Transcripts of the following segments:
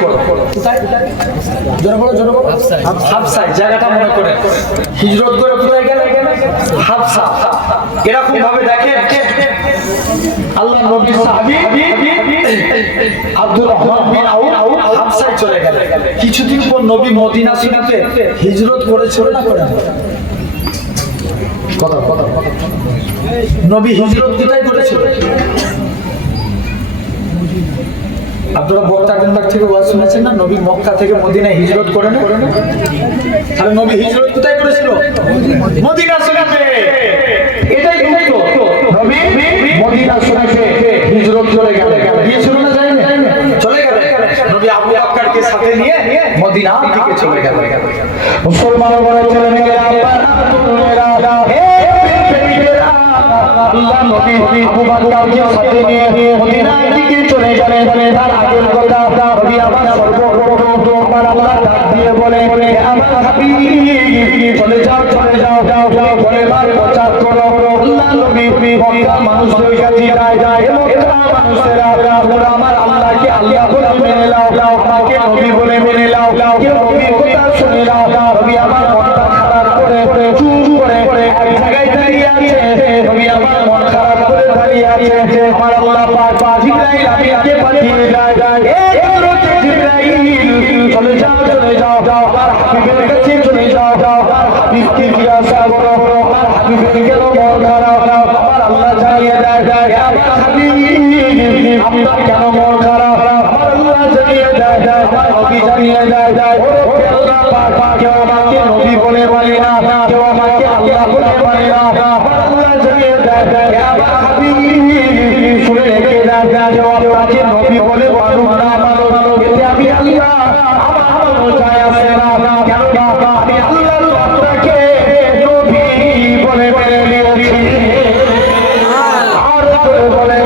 করো। কোথায়? জোরে বলো, জোরে বলো। হাবশা জায়গাটা মনে করে হিজরত করে কোথায় গেলে? হাবশা। এরকম ভাবে দেখেন আল্লাহ নবীর সাহাবী আব্দুর রহমান বিন আউফ হাবশায় চলে গেলেন। কিছুদিন পর নবী মদিনা শরীফে হিজরত করেছিল না করেন? কথা কথা কথা নবী হিজরত কোথায় করেছিল? আপনারা বক্তাগণবাগ থেকে ওয়াজ শুনেছেন না, নবী মক্কা থেকে মদিনায় হিজরত করে না? তাহলে নবী হিজরত কোথায় করেছিল? মদিনা শরীফে। এটাই কিন্তু নবী মদিনা শরীফে হিজরত করে গেলেন। গিয়েছিল না, যায় না? চলে গেলেন। নবী আবু বকরকে সাথে নিয়ে মদিনা থেকে চলে গেলেন। মুসলমান বলে চলে গেলেন। আল্লাহ নবী আবু বকরকে সাথে নিয়ে মদিনা থেকে চলে গেলেন। তার আগের কথা নবী আমার সর্বপ্রথম আমার আল্লাহ ডাক দিয়ে বলে আমার হাবিব চলে যাও, চলে যাও, যাও বলে বার প্রচার করো। আল্লাহ নবী মক্কা মানুষের কাছে যায়, মক্কা মানুষেরা ওরা আমার আল্লাহকে আল্লাহ বলে মেনে নাও, আমাকে নবী বলে মেনে নাও, কেউ নবী কথা শুনে নাও। নবী আমার মনটা খারাপ করে চুপ করে এক জায়গায় দাঁড়িয়ে আছে। নবী আমার মন খারাপ করে দাঁড়িয়ে আছে। আমার আল্লাহ পাক জিবরাইল আমিনকে পাঠিয়ে যায়, জিবরাইল চলে যাও, চলে যাও, আমার হাবিবের কাছে চলে যাও, আমার হাবিবকে জিজ্ঞাসা করো আমার হাবিবের কেন মন খারাপ। আমার আল্লাহ জানিয়ে দেয় আমার হাবিব আপনার কেন মন খারাপ। আমার আল্লাহ জানিয়ে দেয়, আমার নবী জানিয়ে দেয় আল্লাহ পাক কেউ আমাকে নবী বলে বলে না, কেউ আমাকে আল্লাহ বলে বলে না। আমার আল্লাহ জানিয়ে দেয় আমার হাবিব শুনে রেখে দেয় কেউ আপনাকে নবী বলে বলো না, মানো এতে আমি আল্লাহ আমার যায় আসে না। কেন আমি আল্লাহ আপনাকে নবী বলে বলে নিয়েছি। আর বলে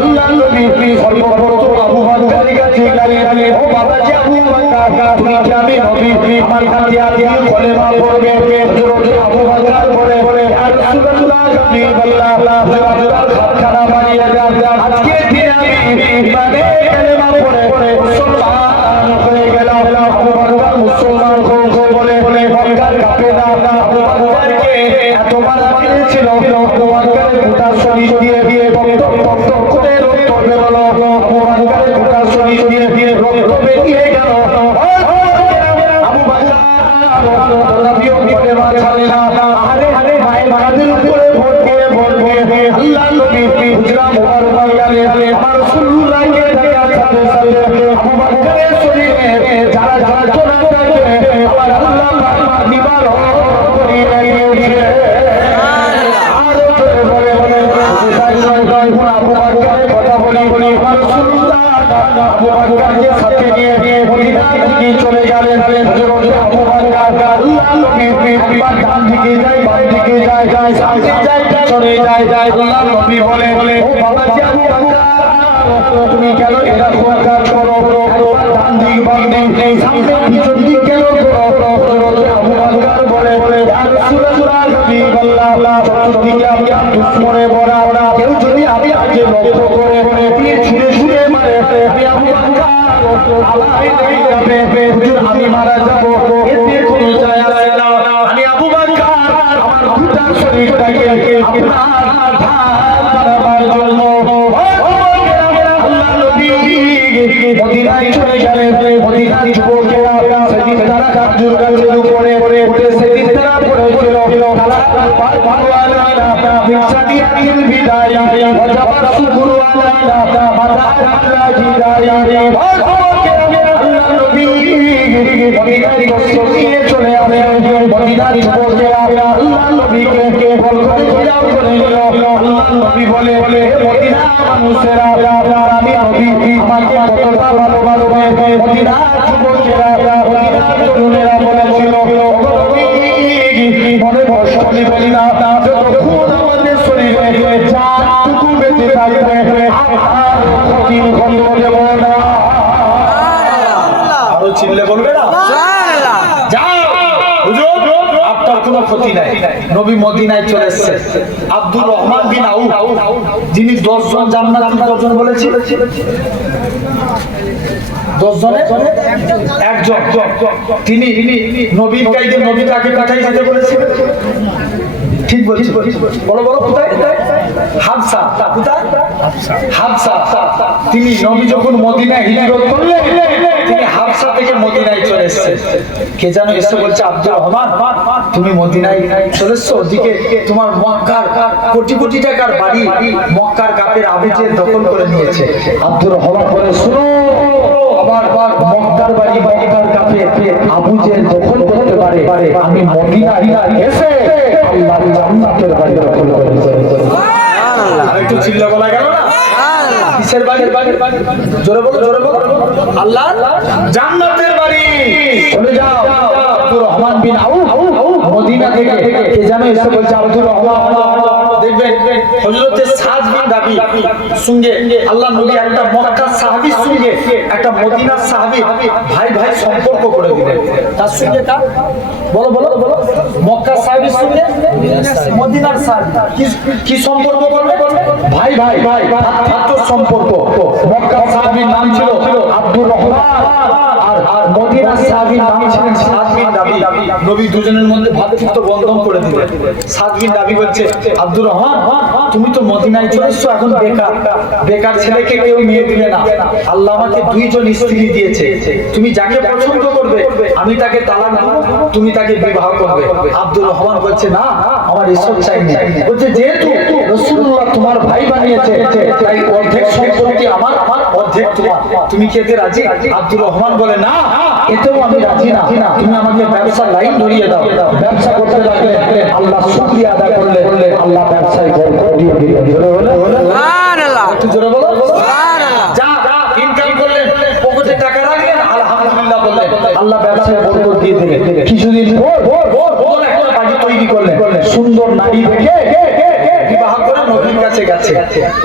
আল্লাহ নবী সর্বপ্রথম আবু বকরের কাছে গেলেন। ও বাবা যে আবু বকর তুমি জানি নবী আমার কাছে আদিয়া বলে মা পড়বে। আবু বকর বলে আর রাসূলুল্লাহ আপনি বললাম খানা বানিয়ে যান, আজকে দিন আমি মানে কালেমা পড়ে মুসলমান হয়ে গেলাম। আবু বকর মুসলমান বলে বকর কাঁপে না। আবু বকরকে এত মারা মেরেছিল আবু বকরের গোটা শরীর দিয়ে রক্ত করে রক্ত বেরোলো। আবু বকরের গোটা শরীর দিয়ে রক্ত বেরিয়ে গেল। আবু বকর নবীও বলে মারবে না। আরে ভাই মাদের উপরে ভোট দিয়ে বলবে আল্লাহ নবী হুজরা মুবারক গেলে আমার রাসূলুল্লাহকে দেখার সাথে সাথে আবু বকরের শরীরে যারা যারা চোরা থাকে আমার আল্লাহ পাক দিবার করিয়ে দিয়েছে। আর বলে আবু বকরের কথা বলি রাসূলুল্লাহ আবু বকরকে সাথে নিয়ে মদিনা থেকে চলে গেলেন। আবু বকর আল্লাহ নবী একবার ডান দিকে যায়, বাম দিকে যায়, সামনে যায়, চলে যায়। আল্লাহ নবী বলে ও বাবা যে আবু বকর তুমি কেন এরকম কাজ করো? একবার ডান দিক বাম দিক সামনে পিছন দিক কেন করো? আবু বকর বলে ইয়া রাসূলুল্লাহ নবী আল্লাহ চতুর্দিকে আমি দুশমনে ভরা, কেউ যদি আমি আগে লক্ষ্য করে তীর ছুঁড়ে ছুঁড়ে মারে আমি আবু বকর আমি মারা যাবো, এতে কোনো যায় আসে না। আমি আবু বকর আমার গোটা শরীরটাকে আপনার ধার বাড়াবার জন্য আল্লাহ নবী মদিনায় চলে গেলেন। মদিনার যুবকেরা সেদিন তারা কাজুর গাছের উপরে উঠে সেদিন তারা পড়েছিল চলে আসে মদিনার যুবকেরা আল্লাহ নবীকে বল করে আল্লাহ নবী বলে মদিনা মানুষেরা আমি নবী আমাকে কতটা ভালোবাসবে। মদিনা যুবকেরা মদিনা তরুণেরা বলেছিল মনে কষ্ট নেবেন না, যতক্ষণ আমাদের শরীরে যাটুকু বেঁচে থাকবে আর ক্ষতির গন্ধ দেব না। আরো চিল্লে বলবে না আপনার কোনো ক্ষতি নাই। নবী মদিনায় চলে এসেছে। আব্দুর রহমান বিন আউফ যিনি 10 জন জান্নাতি কজন বলেছি? 10 জনে একজন। তিনি নবীর কাইদে নবী তাকে কাটাই যেতে বলেছিলেন। ঠিক বলছি, বলো বলো, কোথায়? হাবসা। কোথায়? হাবসা। তিনি নবী যখন মদিনায় হিজরত করলেন, তিনি হাবসা থেকে মদিনায় চলে এসেছেন। কে যেন এসে বলছে, আব্দুর রহমান তুমি মদিনায় চলে এসছো, ওদিকে তোমার মক্কার কোটি কোটি টাকার বাড়ি মক্কার কাপের আবু জেহেল দখল করে নিয়েছে। আব্দুর রহমান বলে, শুনো, আবার মক্কার বাড়ি মক্কার কাপে আবু জেহেল দখল করতে পারে, আমি মদিনায় এসে আল্লাহর জান্নাতের বাড়ি দখল করেছি। আরেকটু চিল্লা বলা গেল না? কিসের বাড়ি? জোরে বলো, জোরে বলো। আল্লাহর জান্নাতের বাড়ি। চলে যাও। আব্দুর রহমান বিন আউফ মদিনা থেকে কে যেন এসে বলছে, আব্দুর রহমান, দেখবেন হযরতে সাদ বিন রাবি সঙ্গে আল্লাহ নবী একটা মক্কার সাহাবীর সঙ্গে একটা মদিনার সাহাবী ভাই ভাই সম্পর্ক করে দিলেন। তার সঙ্গে কার? বলো বলো বলো। মক্কার সাহাবীর সঙ্গে মদিনার সাহাবী কি সম্পর্ক করবে? ভাই ভাই ভাই ছাত্র সম্পর্ক। মক্কার সাহাবীর নাম ছিল আব্দুর রহমান, আর মদিনার সাহাবীর নাম ছিলেন সাদ বিন রাবি। নবী দুজনের মধ্যে ভ্রাতৃত্ব বন্ধন করে দিলেন। সাদ বিন রাবি বলছে, আব্দুর রহমান তুমি তো মদিনায় চলে এসছো, এখন বেকার, বেকার ছেলেকে কেউ মেয়ে দিবে না, আল্লাহ আমাকে 2 জন স্ত্রী দিয়েছে, তুমি যাকে পছন্দ করবে আমি তাকে তালাক দেব, তুমি তাকে বিবাহ করবে। আব্দুর রহমান বলছে, না, আমার এসব চাই না। বলছে, যেহেতু রাসূলুল্লাহ তোমার ভাই বানিয়েছে, তাই অর্ধেক সম্পত্তি আমার, অর্ধেক তোমার, তুমি কি এতে রাজি? আব্দুর রহমান বলে, না, এতেও আমি রাজি না, তুমি আমাকে ব্যবসার লাইন ধরিয়ে দাও। ব্যবসা করতে লাগলে, আল্লাহ শুকরিয়া আদায় করলে আল্লাহ ব্যবসায় বরকত দিয়ে দিলেন। সুবহানাল্লাহ। একটু জোরে বলো। সুবহানাল্লাহ। যা ইনকাম করলেন, পকেটে টাকা রাখলেন, আলহামদুলিল্লাহ বললেন, আল্লাহ ব্যবসায় বরকত দিয়ে দিলেন। কিছুদিন পর একটা বাড়ি তৈরি করলেন, সুন্দর নারী দেখে বিবাহ করে নবীর কাছে গেছে।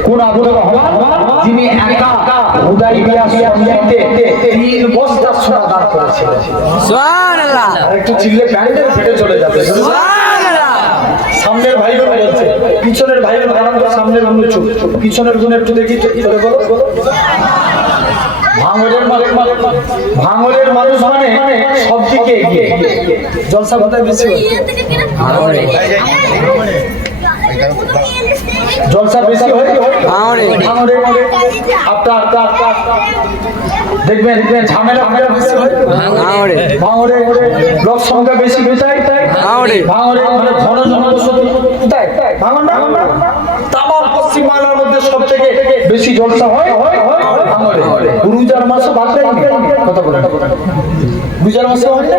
কোন আব্দুর রহমান? যিনি একা হুদাইবিয়া সন্ধিতে 3 বস্তা সোনা দান করেছিলেন। সুবহানাল্লাহ। একটু চিল্লে প্যান্ডেল ফেটে চলে যাবে। সুবহানাল্লাহ। সামনের ভাই বোন বলছে, পিছনের ভাই বোন কারণ তো সামনের গুণ চুপ, পিছনের গুণ একটু দেখি করে বলো। ভাঙরের মানুষ মানে সব দিকে এগিয়ে। জলসা কোথায় বেশি হয়? জলসা বেশি হয় ভাঙরে। আপনার দেখবেন ঝামেলা বেশি হয় ভাঙরে। লোক সংখ্যা বেশি কোথায়? ভাঙরে মানে ঘন জনবসতি কোথায়? ভাঙর না? তামাম পশ্চিমবাংলার মধ্যে সব থেকে বেশি জলসা হয় ভাঙরে। রোজার মাসে বাদ দেয় কত বলে? রোজার মাসে হয় না?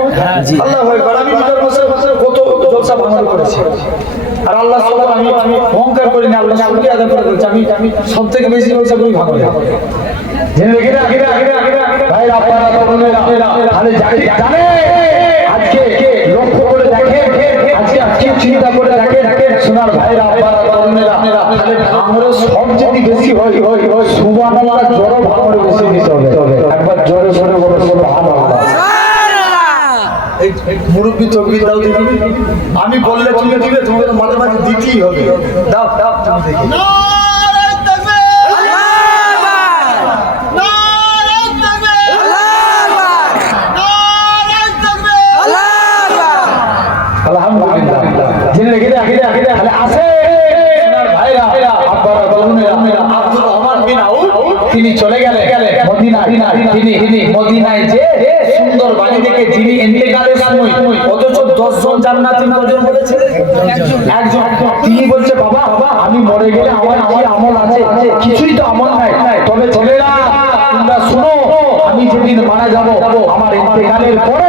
আল্লাহ হয়, আমি রোজার মাসে কত জলসা ভাঙরে করেছি। আর আল্লাহ সুবহান, আমি অহংকার করি না, আল্লাহ শুকরিয়া আদায় করে বলছি, আমি সব থেকে বেশি জলসা করি ভাঙরে। ভাই আপনারা তরুণেরা তাহলে জানে আজকে লক্ষ্য করে দেখে, আজকে চিন্তা করে দেখে সোনার ভাইরা আপনারা তরুণেরা, তাহলে ভাঙরে সব যদি বেশি হয় সুবহানাল্লাহ, জোরে ভাঙরে বেশি দিতে হবে। একবার জোরে জোরে বলে সুবহানাল্লাহ। মুরব্বী তকবীর দাও দেখি। আমি বললে তুমি দিবে, তোমাকে মাঝে মাঝে দিতেই হবে। দাও দাও তুমি দেখি। তিনি চলে গেলেন মদিনায় যে সুন্দর বাড়ি থেকে যিনি ইন্তেকালের সময় অথচ 10 জন জান্নাতি কজন বলেছে? একজন। তিনি বলছে, বাবা আমি মরে গেলে আমার আমল আছে, কিছুই তো আমল নাই, তবে চলে না, তোমরা শুনো, আমি যেদিন মারা যাব, আমার ইন্তেকালের পরে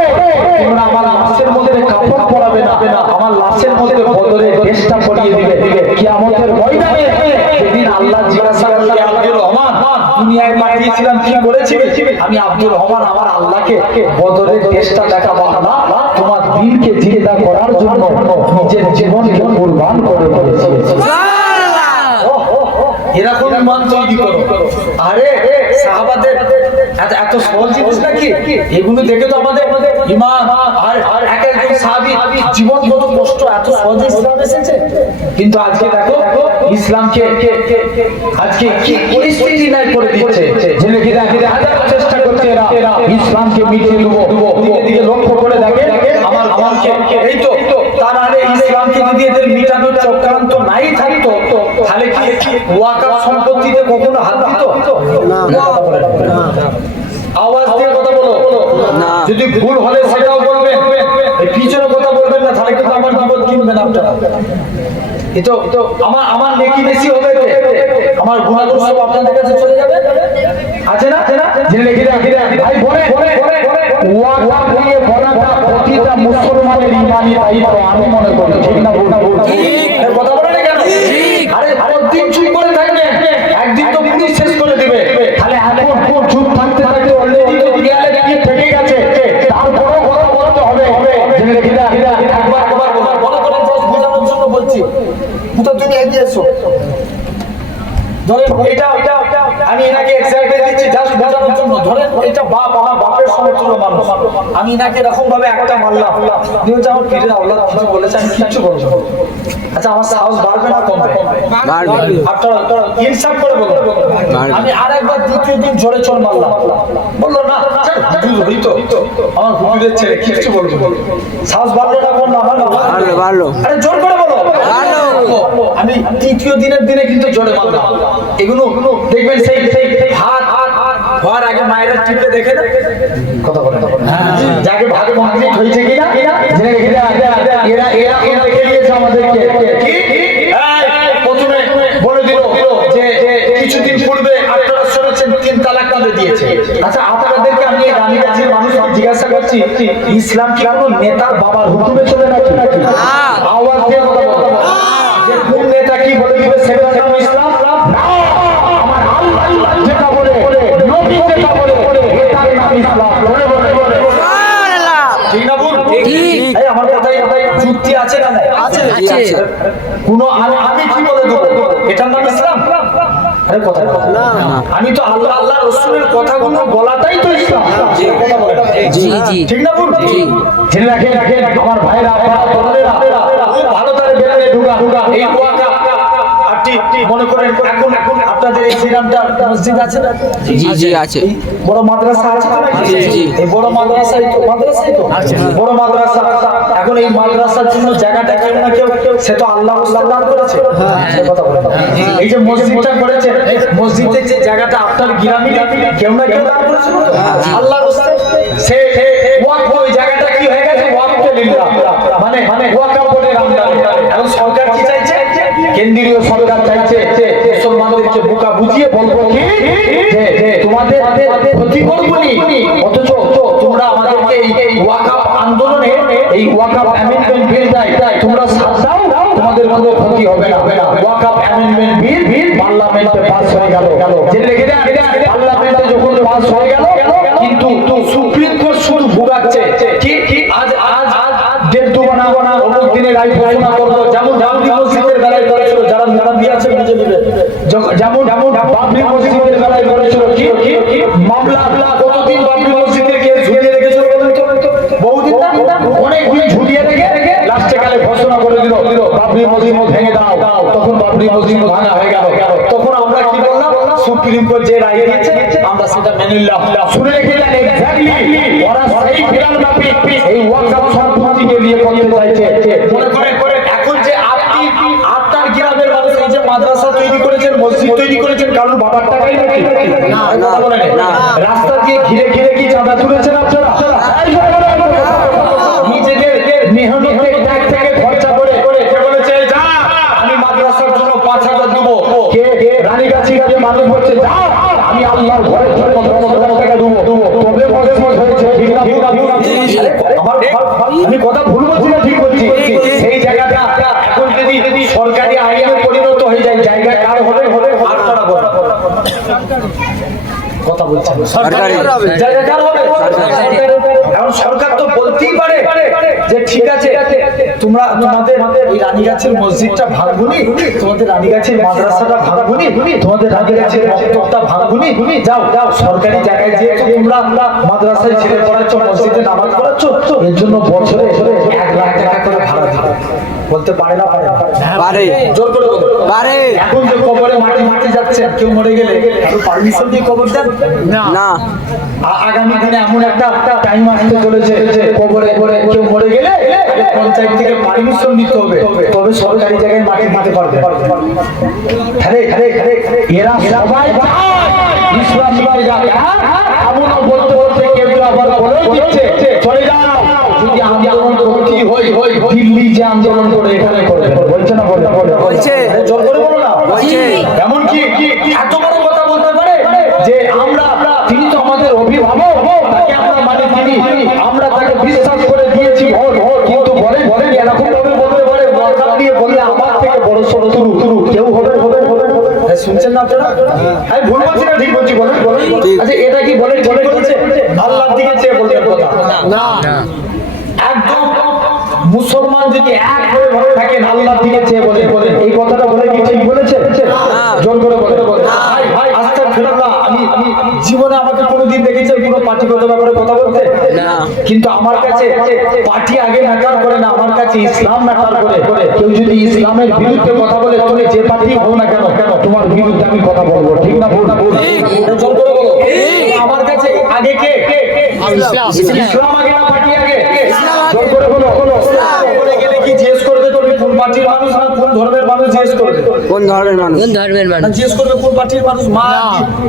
তোমরা আমার লাশের মধ্যে কাপড় পরাবে না, আমার লাশের মধ্যে বদরের ড্রেসটা পরিয়ে দিবে। কিয়ামতের ময়দানে যেদিন আল্লাহ জিজ্ঞাসা করবে, আব্দুর রহমান দুনিয়ায় পাঠিয়েছিলাম কি করেছিস? আমি আব্দুর রহমান আমার আল্লাহকে বদরের ড্রেসটা দেখাবো না, তোমার দিনকে জিন্দা করার জন্য নিজের জীবনকে কুরবান করে দিয়েছি। এরকম ইমান তৈরি করো। আরে সাহাবাদের এত সহজ জিনিস নাকি? এগুলো দেখে তো আমাদের ইমান আর এক একজন সাহাবী জীবন কত কষ্ট, এত সহজে ইসলাম এসেছে। কিন্তু আজকে দেখো ইসলামকে আজকে কি পরিস্থিতি নাই করে দিচ্ছে, জেনে কি হাজার চেষ্টা করছে এরা ইসলামকে মিটিয়ে দেবো। দিকে দিকে লক্ষ্য করে দেখে আমার আমাকে এই তো তা নাহলে ইসলামকে যদি এদের মিটানোর চক্রান্ত নাই থাকতো তাহলে কি ওয়াকাফ সম্পত্তিতে কখনো হাত দিত? আওয়াজ দিয়ে কথা বলো, যদি ভুল হলে সেটাও বলবেন, পিছনে কথা বলবেন না, তাহলে কিন্তু আমার বিপদ কিনবেন আপনারা। তো আমার নেকি বেশি হবে, আমার গুণাগুণ সব আপনাদের কাছে চলে যাবে। আছে না জেনে রেখে ভাই বলে ওয়াকাফ নিয়ে বলাটা প্রতিটা মুসলমানের ইমানি দায়িত্ব আমি মনে করি, ঠিক না ভুল? কথা বলে না কেন? আরে প্রতিদিন চুপ করে থাকবেন, একদিন তো পুলিশ শেষ করে দিবে। তাহলে এখন চুপ থাকতে থাকতে অলরেডি তো দেয়ালে গিয়ে থেকে গেছে, তারপরেও কথা বলতে হবে। জেনে রেখে একবার বলা করে বোঝানোর জন্য বলছি, তুমি এগিয়ে এসো। ধরেন এটা আমি এনাকে এক্সাইটেড দিচ্ছি জাস্ট বোঝানোর জন্য। ধরেন এটা আমার বাপের সমতুল্য মানুষ, আমি এনাকে এরকম ভাবে একটা মারলাম, দিয়ে আমার পিঠের আওলাদ কিছু বলেছে, আমি কিচ্ছু বলবো। আচ্ছা আমার সাহস বাড়বে না কমবে? আপনারা ইনসাফ করে বলুন। আমি আর একবার দ্বিতীয় দিন জোরে চোর মারলাম, বললো না আমার হুজুরের ছেলে, কিচ্ছু বলবো। সাহস বাড়লো না কোন? বাড়লো। আরে জোর করে বলো। আমি তৃতীয় দিনের দিনে কিন্তু জোরে মারলাম। এগুলো দেখবেন সেই হাত হওয়ার আগে মায়েরা টিপে দেখে না কথা বলে, যাকে ভাগে কমপ্লিট হয়েছে কিনা এরা দেখে দিয়েছে আমাদেরকে। প্রথমে বলে দিল যে কিছুদিন পূর্বে আপনারা শুনেছেন 3 তালাক কাঁদে দিয়েছে। আচ্ছা আপনাদেরকে আমি রানীগাছির মানুষ জিজ্ঞাসা করছি, ইসলাম কি কোনো নেতার বাবার হুকুমে চলে নাকি? আওয়াজ দিয়ে কথা বলো, যে কোন নেতা কি বলে দিবে সেটার নাম ইসলাম না। আমার আল্লাহ যেটা বলে, নবী যেটা বলে, এটার নাম ইসলাম। ঠিক না ভুল? এই আমার কথাই যুক্তি আছে না? আছে। কোন আমি কি বলে দেবো এটার নাম ইসলাম? আরে কথা না, আমি তো আল্লাহ রাসূলের কথাগুলো বলাটাই তো ইসলাম। ঠিক না ভুল? জেনে রাখেন আমার ভাইরা, ভালো তার বেড়ে ঢুকা এই ওয়াকাফ মনে করেন এখন আপনাদের এই শ্রীরামটা মসজিদ আছে না? জি আছে। বড় মাদ্রাসা আছে না? এই বড় মাদ্রাসাই তো বড় মাদ্রাসা। এখন এই মাদ্রাসার জন্য জায়গাটা কেউ না কেউ সে তো আল্লাহ দান করেছে। কথা বলে এই যে মসজিদটা করেছে, মসজিদের যে জায়গাটা আপনার গ্রামে কেউ না কেউ দান করেছে আল্লাহর রাস্তায়। সে ওয়াকফ, ওই জায়গাটা কি হয়ে গেছে? ওয়াকফে লিল্লাহ, মানে ওয়াকফ বোর্ডের আমদানি। এখন সরকার কি চাইছে? কেন্দ্রীয় সরকার চাইছে মুসলমানদেরকে বোকা বুঝিয়ে বলবো কি যে তোমাদের ক্ষতি করবনি, অথচ তোমরা আমাদেরকে এই ওয়াকাফ আন্দোলনে, এই ওয়াকাফ অ্যামেন্ডমেন্ট বিল দেয়, তোমরা সাথ দাও, তোমাদের মধ্যে ক্ষতি হবে না। ওয়াকাফ অ্যামেন্ডমেন্ট বিল পার্লামেন্টে পাস হয়ে গেল। যে লিখে দেয় পার্লামেন্টে যখন পাস হয়ে গেল, কিন্তু সুপ্রিম কোর্ট শুধু ভোগাচ্ছে কি আজ ডেট দুবানা অমুক দিনে রায় ঘোষণা করবো। যেমন মসজিদের বেলায় করেছিল, যারা নেতা দিয়ে আছে বুঝে নেবে, যেমন বাবরি মসজিদের বেলায় করেছিল কি মামলা, কতদিন বাবরি মসজিদের কেস ঝুলিয়ে রেখেছিল বহুদিন না, অনেকগুলি ঝুলিয়ে রেখে লাস্টে কালে ঘোষণা করে দিল বাবরি মসজিদ ভেঙে দাও। তখন বাবরি মসজিদ ভাঙা হয়ে গেল। তখন আমরা কি বললাম? সুপ্রিম কোর্ট যে রায় দিয়েছে আমরা সেটা মেনে নিলাম। শুনে রেখে দেন এক্স্যাক্টলি ওরা সেই বিরাল ব্যাপী এই ওয়াকফ সম্পত্তিকে নিয়ে করতে চাইছে। মনে করে এখন যে আপনি আপনার গ্রামের মানুষ এই যে মাদ্রাসা তৈরি করেছেন, মসজিদ তৈরি করেছেন, কারণ বাবার টাকাই নাকি? না, বলেন রাস্তা দিয়ে ঘিরে কি চাঁদা তুলেছেন আপনারা? নিজেদের মেহনতের ব্যাগ থেকে খরচা করে কে বলেছে যা আমি মাদ্রাসার জন্য 5,000 দেবো? কে রানীগাছি মানুষ বলছে যা আমি আল্লাহর ঘরের জন্য 10,000 টাকা দেবো। তবে মজবুত হয়েছে। ঠিক না? আমি কথা ভুল বলছি না ঠিক বলছি? সেই জায়গাটা এখন যদি সরকারি আইনে পরিণত হয়ে যায়, জায়গা কার হবে? আপনারা বলেন। কথা বলছেন সরকারি জায়গা কার হবে? এখন সরকার তো বলতেই পারে যে ঠিক আছে তোমাদের এই রানীগাছির মসজিদটা ভাঙবুনি, তোমাদের রানীগাছির মাদ্রাসাটা ভাঙবুনি, তোমাদের রানীগাছির মক্তবটা ভাঙবুনি, যাও সরকারি জায়গায় যেহেতু তোমরা মাদ্রাসায় ছেলে পড়াচ্ছ, মসজিদে নামাজ পড়াচ্ছ, এর জন্য বছরে 1 লাখ টাকা করে ভাড়া দিবে। বলতে পারে না পারে জোর করে বলো পারে এখন যে কবরে মাটি যাচ্ছে কেউ মরে গেলে কারো পারমিশন দিয়ে কবর দেন না আগামী দিনে এমন একটা টাইম আসতে চলেছে কবরে কেউ মরে গেলে পঞ্চায়েত থেকে পারমিশন নিতে হবে তবে সরকারি জায়গায় মাটি দিতে পারবে এরা সবাই ইসলামী এমনও বলতে বলতে কেউ আবার বলেও দিচ্ছে চলে যাও যদি আন্দোলন করতে হয় দিল্লি যে আন্দোলন করে এখানে করবে বলছে না বলছে জোর করে বলো না বলছে এমন কি এত বড় কথা বলতে পারে যে আমরা তিনি তো আমাদের অভিভাবক তাকে আমরা মানে তিনি আমরা তাকে বিশ্বাস করে দিয়েছি ভোট কিন্তু বলেন এরকম ভাবে বলতে পারে দরকার দিয়ে বলে আমার থেকে বড় শুরু কেউ হবে শুনছেন না আপনারা আমি ভুল বলছি না ঠিক বলছি বলেন আচ্ছা এটা কি বলে বলেছে আল্লাহর দিকে চেয়ে বলতে কথা না একদম মুসলমান যদি এক হয়ে ভাবে থাকেন আল্লাহর দিকে চেয়ে বলে এই কথাটা বলে কি ঠিক বলেছে জোর করে বলে ভাই আস্তাগফিরুল্লাহ আমি জীবনে আমাকে কোনোদিন দেখেছি কোনো পার্টিগত ব্যাপারে কথা বলতে না কিন্তু আমার কাছে পার্টি আগে ম্যাটার করে না আমার কাছে ইসলাম ম্যাটার করে কেউ যদি ইসলামের বিরুদ্ধে কথা বলে তুমি যে পার্টি হও না কেন তোমার বিরুদ্ধে আমি কথা বলবো ঠিক না ভুল জোর করে বলো আমার কাছে আগে কে ইসলাম আগে না পার্টি আগে জোর করে বলো বলে গেলে কি জিজ্ঞেস করবে তুমি কোন পার্টির মানুষ না কোন ধর্মের মানুষ জিজ্ঞেস করবে কোন ধর্মের মানুষ জিজ্ঞেস করবে কোন পার্টির মানুষ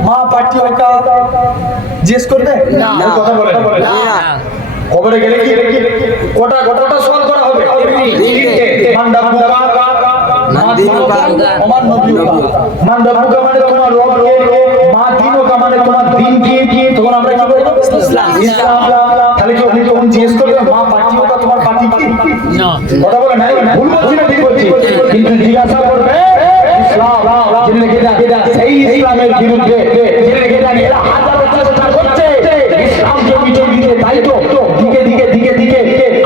মা পার্টি ওটা জিজ্ঞেস করবে না কথা বলে না খবরে গেলে কি কটা সওয়াল করা হবে মান্ডাবুকা মানে তোমার রব মা দিনুকা মানে তোমার দিন কি তখন আমরা কি বলবো ইসলাম তাহলে কি উনি যখন জিজ্ঞেস করবে মা পার্টি ওটা তোমার পার্টি কি না কথা বলে নাই ভুল বলছি না ঠিক বলছি কিন্তু জিজ্ঞাসা করবে ইসলাম জেনে রেখে দাও সেই ইসলামের বিরুদ্ধে জেনে রেখে দাও এরা হাজারো চেষ্টা করছে ইসলামকে মিটিয়ে দিতে তাই তো দিকে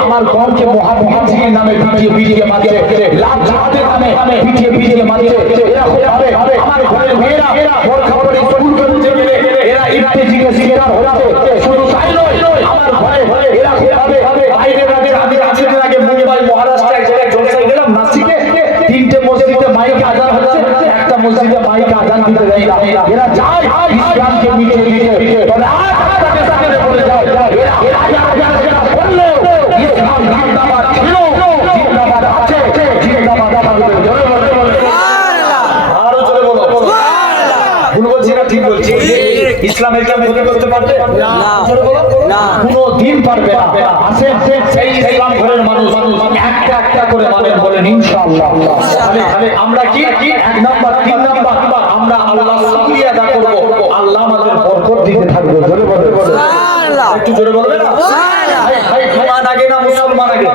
আমার কমকে মহাজির নামে পিটিয়ে মারছে লাভ জাহাদের নামে পিটিয়ে মারছে এরা হবে আমার ঘরের মেয়েরা ওর খবরে স্কুল করতে গেলে এরা ইফতেজিকে শিকার হচ্ছে শুধু তাই নয় আমার ঘরে এরা হবে বাইরের আগে মুম্বাই মহারাষ্ট্র এক জায়গায় জলসায় গেলাম নাসিকে তিনটে মসজিদে মাইকে আজান হচ্ছে একটা মসজিদে মাইকে আজান দিতে দেয় না এরা যায় ইসলামকে মিটিয়ে দিতে তবে আজ তাদের সাথে বলে যায় এরা বললেও ইসলাম জিন্দাবাদ ছিল জিন্দাবাদ আছে জিন্দাবাদ আমাদের জোরে বলে আরো জোরে বলো ভুল বলছি না ঠিক বলছি ইসলামের কাম করতে পারবে না জোরে বলো না কোনদিন পারবে না আসেন সেই ইসলাম ঘরের মানুষ একটা করে মানেন বলেন ইনশাআল্লাহ তাহলে আমরা কি এক নাম্বার তিন নাম্বার আমরা আল্লাহ শুকরিয়া আদা করব আল্লাহ আমাদের বরকত দিতে থাকবে জোরে বলে সুবহানাল্লাহ একটু জোরে বলবে না ভাই ইমান আগে না মুসলমান আগে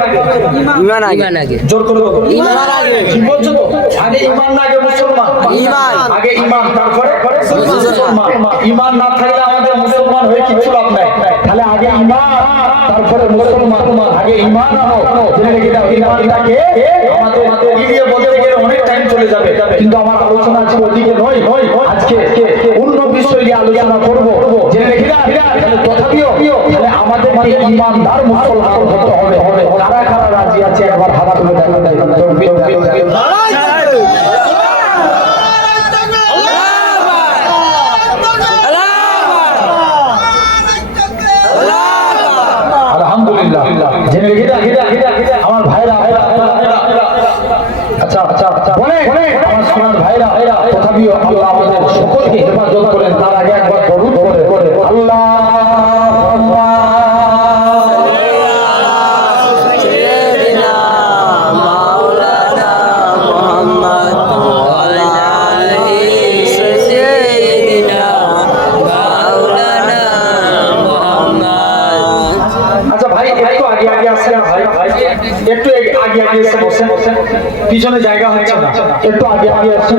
ইমান আগে জোর করে বলো ইমান আগে কি বলছো তো আগে ইমান না আগে মুসলমান ইমান আগে ইমান তারপরে মুসলমান ইমান না থাকলে আমাদের মুসলমান হয়ে কিছু লাভ নাই তাহলে আগে ইমান তারপরে মুসলমান আগে ইমান আনো জেনে রেখে দাও ইমানটাকে আমাদের এগিয়ে বলতে গেলে অনেক টাইম চলে যাবে কিন্তু আমার আলোচনা আছে ওদিকে নয় আজকে অন্য বিষয় নিয়ে আলোচনা করব জেনে রেখে দাও তথাপিও তাহলে আমাদের ইমানদার মুসলমান হতে হবে কারা রাজি আছে একবার হাত তুলে দেখা দেয় আলহামদুলিল্লাহ জেনে রেখে আমার ভাইরা আচ্ছা বলে আমার সোনার ভাইরা তথাপিও আল্লাহ আমাদের সকলকে হেফাজত করেন তার আগে একবার দরুদ করে আল্লাহ একটু আগে এসে বসেন পিছনে জায়গা হচ্ছে না একটু আগে আসেন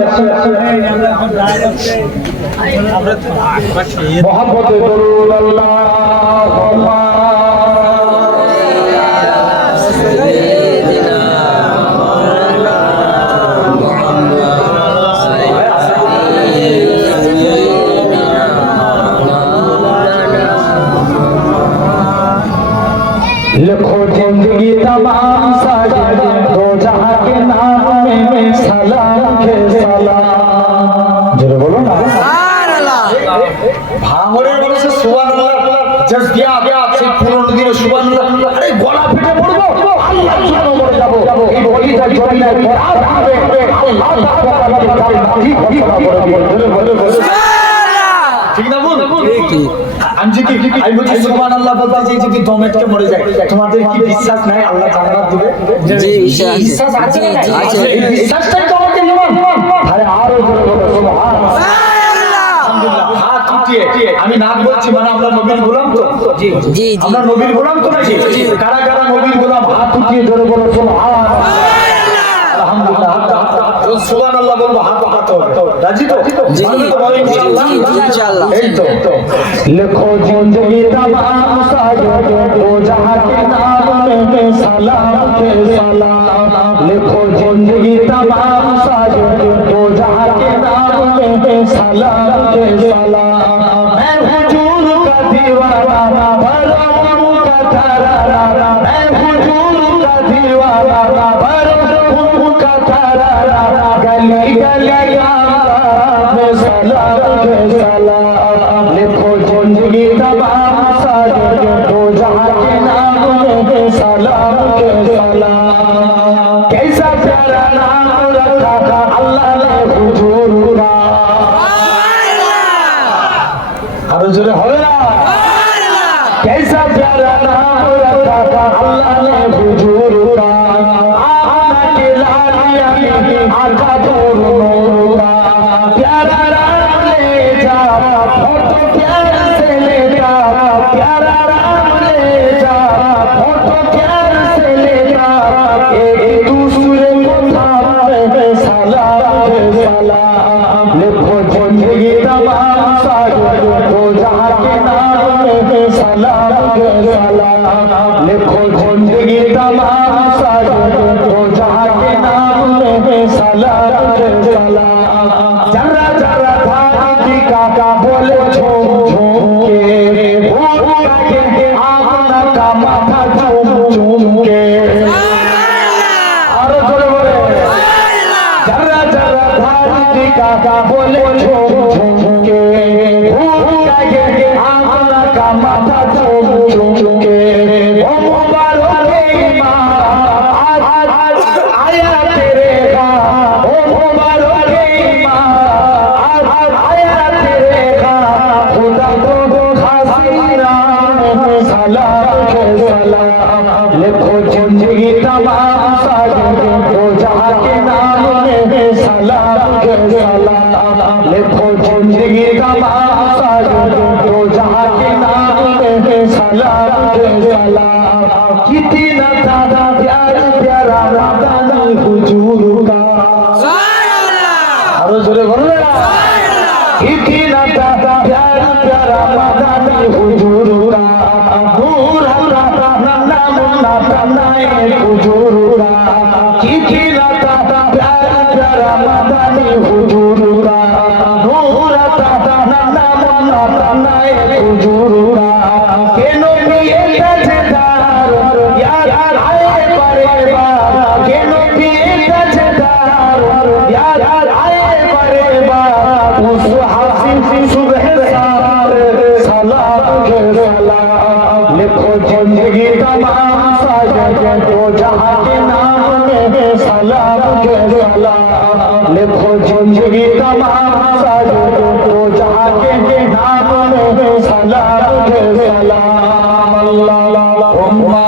মোহাম্মদে দরুদ আল্লাহুম্মা लिखो जिंदगी तमाम साजन दो जहां জজবিয়া সেই পুরনো দিনে সুবহানাল্লাহ আরে গলা ফেটে পড়বো আল্লাহর জন্য মরে যাব এই বলিটা জমিনে পড়া হবে আল্লাহ তাআলা তার নাহি ঘোষণা করে দিবেন বলে ঠিক না বল কি আমি বলছি সুবহানাল্লাহ বলতে যে যদি দমেটকে মরে যায় তোমাদের কি বিশ্বাস নাই আল্লাহ জান্নাত দিবে জি বিশ্বাস আছে না আছে। এই বিশ্বাসটাই তো আমাদের ঈমান আরে আরো জোরে বলো সুবহানাল্লাহ আলহামদুলিল্লাহ হাত উঠিয়ে আমি নাক বলছি মানে আমরা নবীর গোলাম তো জি জি আমরা নবীর গোলাম তো নাকি কারা কারা নবীর গোলাম হাত উঠিয়ে জোরে বলো সুবহানাল্লাহ আলহামদুলিল্লাহ সুবহানাল্লাহ বলবো হাত উঠাতে হবে রাজি তো জি বলবে তো বলো ইনশাআল্লাহ ইনশাআল্লাহ এই তো लिखो जिंदगी तमाम साजो ओ जहां के नाम में सलाम के सलाम लिखो जिंदगी तमाम साजो ओ जहां के नाम में सलाम के सलाम मैं हुजूर का दीवाना बरम का तारा मैं हुजूर का दीवाना बरम का तारा गली गली में सलाम के सलाम लिखो जिंदगी तमाम साजो तो जहां के नाम में सलाम के सलाम कैसा प्यारा नाम रखा अल्लाह ने हुजूर का अब जोरे हो ना कैसा प्यारा नाम रखा अल्लाह ने हुजूर का आना के लालिया आका नूर का प्यारा नाम ले जा फोटो प्यार से ले जा प्यारा नाम ले जा फोटो प्यार से ले जा एक दूसरे को थामे सलाम सलाम लिखो जिंदगी तमाम साजो तो जहां के नाम में सलाम के सलाम लिखो जिंदगी तमाम साजो तो जहां के नाम में सलाम के सलाम जरा जरा धारती का बोले झूम झूम के आमना का माथा झूम झूम के और जोरे बोले जरा जरा धारती का बोले झूम झूम के आमना का माथा झूम झूम के ओ मुबारक ईमान आज आया तेरे गाँव ओ मुबारक ईमान आज आया तेरे गाँव खुदा को खासीना सलाम के सलाम लिखो जिंदगी तमाम साजो तो जहां के नाम में सलाम के सलाम लिखो जिंदगी तमाम साजो तो जहां के नाम में सलाम के सलाम कितना दादा प्यार प्यारा राधा हुजूर का और जोरे बोलो कितना दादा प्यार प्यारा राधा हुजूर का दूर राधा नाम नाता नाए हुजूर का कितना दादा प्यार प्यारा राधा हुजूर का दूर राधा नाम नाता नाए हुजूर का केनो पिए गजदार यार आए परिवार केनो पिए गजदार यार आए परिवार उस हासिल सुबह सार सलाम के सलाम लिखो जिंदगी तमाम साजो तो जहां के नाम में सलाम के सलाम लिखो जिंदगी तमाम साजो तो जहां के नाम में सलाम के सलाम अल्लाहुम्मा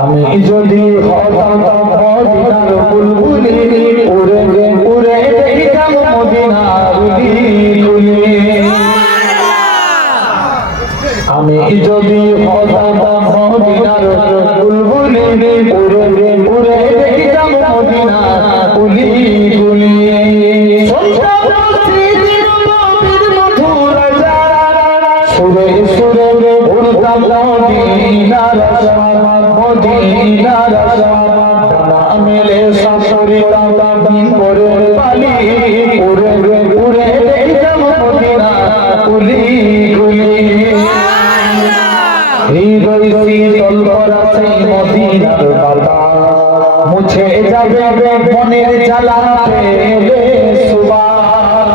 আমি যদি হতাম মদিনার বুলবুলি উড়ে উড়ে দেখিতাম মদিনার বুলবুলি আমি যদি হতাম মদিনার বুলবুলি উড়ে উড়ে দেখিতাম মদিনার বুলবুলি সুরে সুরে উড়তাম মদিনার মদিনার ডানা মেলে শাশুড়ি দিন করে পালি উড়ে উড়ে দেখিতাম মদিনা কুলি কুলি হৃদয় শীতল করা সেই মদিনার বাতাস মুছে যাবে মনের জ্বালা পেলে সুবহান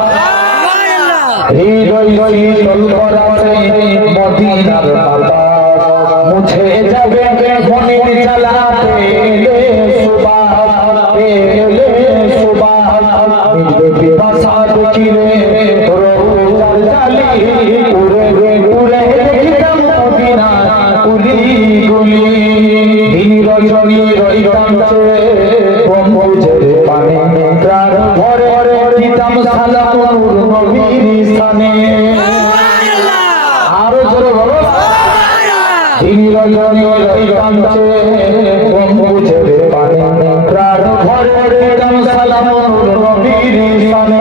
হৃদয় শীতল করা সেই মদিনার বাতাস মুছে যাবে মনের জ্বালা পেলে সুবহান পেলে সুবহান নির্বে বাসাত কিরে রোজার জালি উড়ে উড়ে দেখিতাম মদিনা কুলি কুলি দিন রজনী রইতাম সে গম্বুজের পানে প্রাণ ভরে দিতাম সালাম নূর নবীর সানে আরো জোরে বলো দিন রজনী রইতাম সে গম্বুজের পানে প্রাণ ভরে দিতাম সালাম নূর নবীর সানে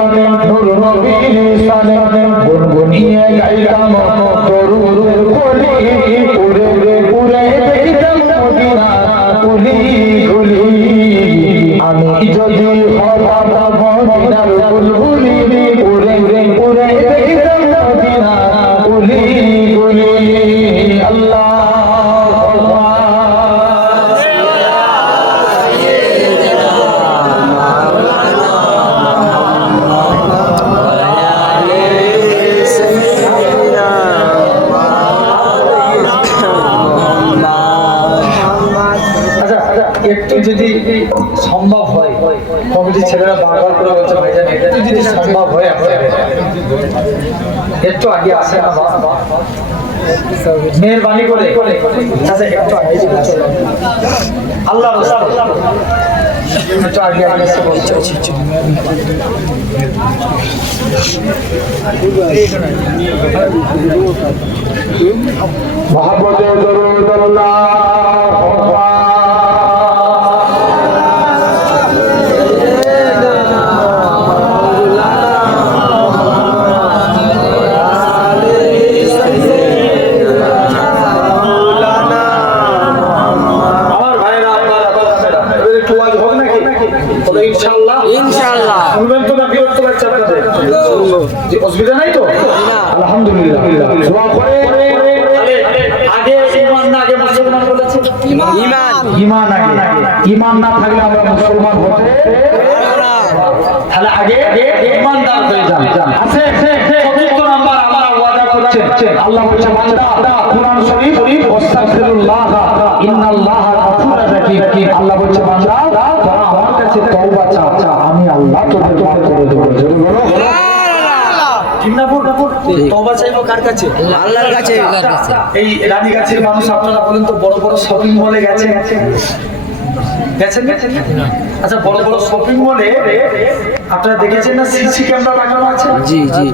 নূর নবীর সানে গুনগুনিয়ে গাইতাম তরুর বলি উড়ে উড়ে দেখিতাম মদিনা কুলি কুলি আমি যদি হতাম মদিনার বুলবুলি উড়ে উড়ে দেখিতাম মদিনা কুলি কুলি আল্লাহ একটু যদি সম্ভব হয় কমিটির ছেলেরা বারবার করে বলছে ভাইজান একটু যদি সম্ভব হয় একটু আগে আসে না মেহরবানি করে আচ্ছা একটু আগে আল্লাহ একটু আগে আগে এসে বলছে মহাপদে দরুদ আল্লাহ অসুবিধা নাই তো আলহামদুলিল্লাহ দোয়া করে আগে ঈমান না আগে মুসলমান বলেছে ঈমান আগে ঈমান না থাকলে আমরা মুসলমান হতে তাহলে আগে ঈমানদার হয়ে যান আছে চতুর্থ নাম্বার আমার ওয়াদা করছে আল্লাহ বলছে বান্দা কুরআন শরীফ ওয়াস্তাগফিরুল্লাহ ইন্নাল্লাহা গাফুরুর রাহিম আল্লাহ বলছে বান্দা তোরা আমার কাছে তওবা চা আমি আল্লাহ তোদের মাফ করে দেব আল্লাহর কাছে এই রানীগাছির মানুষ আপনারা বলেন তো বড় বড় শপিং মলে গেছেন আচ্ছা বড় বড় শপিং মলে আপনারা দেখেছেন না সিসি ক্যামেরা লাগানো আছে জি জি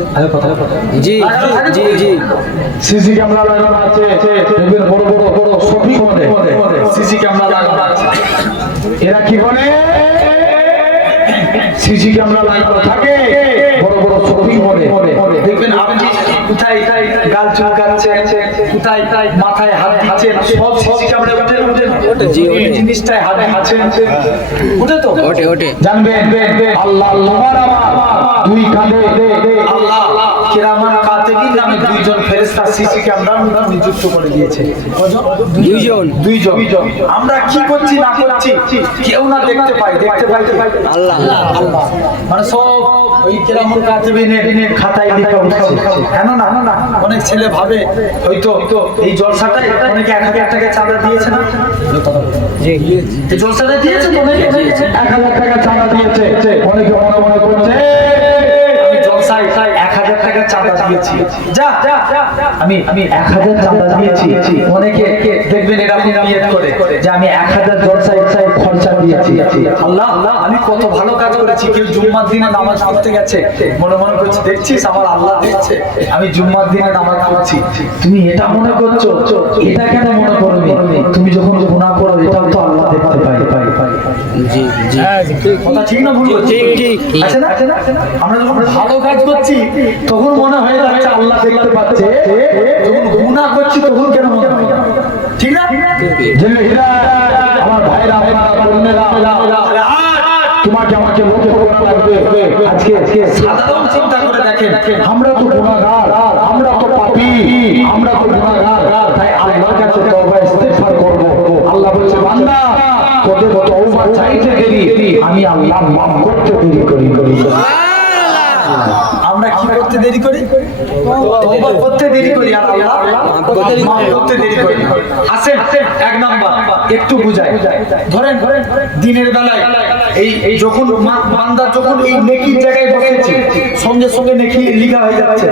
জি জি জি সিসি ক্যামেরা লাগানো আছে দেখবেন বড় বড় বড় শপিং মলে সিসি ক্যামেরা লাগানো আছে এরা কি বলে সিসি ক্যামেরা লাগানো থাকে বড় বড় শপিং মলে দেখবেন আপনি কোথায় গাল চুলকাচ্ছে কোথায় মাথায় হাত দিচ্ছেন সব সিসি ক্যামেরা উঠে এই জিনিসটাই হাতে আছেন উঠে তো ওঠে জানবেন আল্লাহ তোমার আমার দুই কাঁধে আল্লাহ কিরামান কাতিবিন নামে দুইজন ফেরেশতা সিসি ক্যামেরা নিযুক্ত করে দিয়েছে কজন দুইজন আমরা কি করছি না করছি কেউ না দেখতে পাই আল্লাহ মানে সব ওই কিরামান কাতিবিনের খাতায় লেখা উঠছে কেন না অনেক ছেলে ভাবে হয়তো এই জলসাটাই অনেকে 1000 টাকা চাঁদা দিয়েছে না জি এই জলসাটা দিয়েছে তো অনেকে 1000 টাকা চাঁদা দিয়েছে অনেকে মনে করছে আমি জলসায় 1000 টাকা চাঁদা দিয়েছি যা আমি 1000 চাঁদা দিয়েছি অনেকে দেখবেন এরকম নিয়ত করে যে আমি 1000 জলসায় খরচা দিয়েছি আল্লাহ আমি কত ভালো কাজ করেছি কেউ জুম্মার দিনে নামাজ পড়তে গেছে মনে করছে দেখছিস আমার আল্লাহ দেখছে আমি জুম্মার দিনে নামাজ পড়ছি তুমি এটা মনে করছো এটা কেন মনে করবে তুমি যখন গুনাহ করো এটা তো আল্লাহ দেখতে পায় জি জি কথা ঠিক না ভুল ঠিক আছে না আমরা যখন ভালো কাজ করছি তখন মনে হয় যাচ্ছে আল্লাহ দেখতে পাচ্ছে যখন গুনাহ করছি তখন কেন মনে হয় ঠিক না আমার ভাইরা আপনারা বোনেরা তোমাকে আমাকে লক্ষ্য করা লাগবে। আজকে সাধারণ চিন্তা করে দেখেন, আমরা তো গুনাহগার, আমরা তো পাপী, আমরা তো গুনাহগার, তাই আল্লাহর কাছে তওবা ইস্তেগফার করব। আল্লাহ বলছে বান্দা তোদের তওবা চাইতে দেরি, আমি আল্লাহ মাফ করতে দেরি করি। আমরা কি করতে দেরি করি? তওবা করতে দেরি করি আর আল্লাহ মাফ করতে দেরি করি। আসেন এক নাম্বার একটু বুঝাই। ধরেন দিনের বেলায় এই যখন বান্দা যখন এই নেকির জায়গায় বসেছে, সঙ্গে সঙ্গে নেকি লিখা হয়ে যাচ্ছে।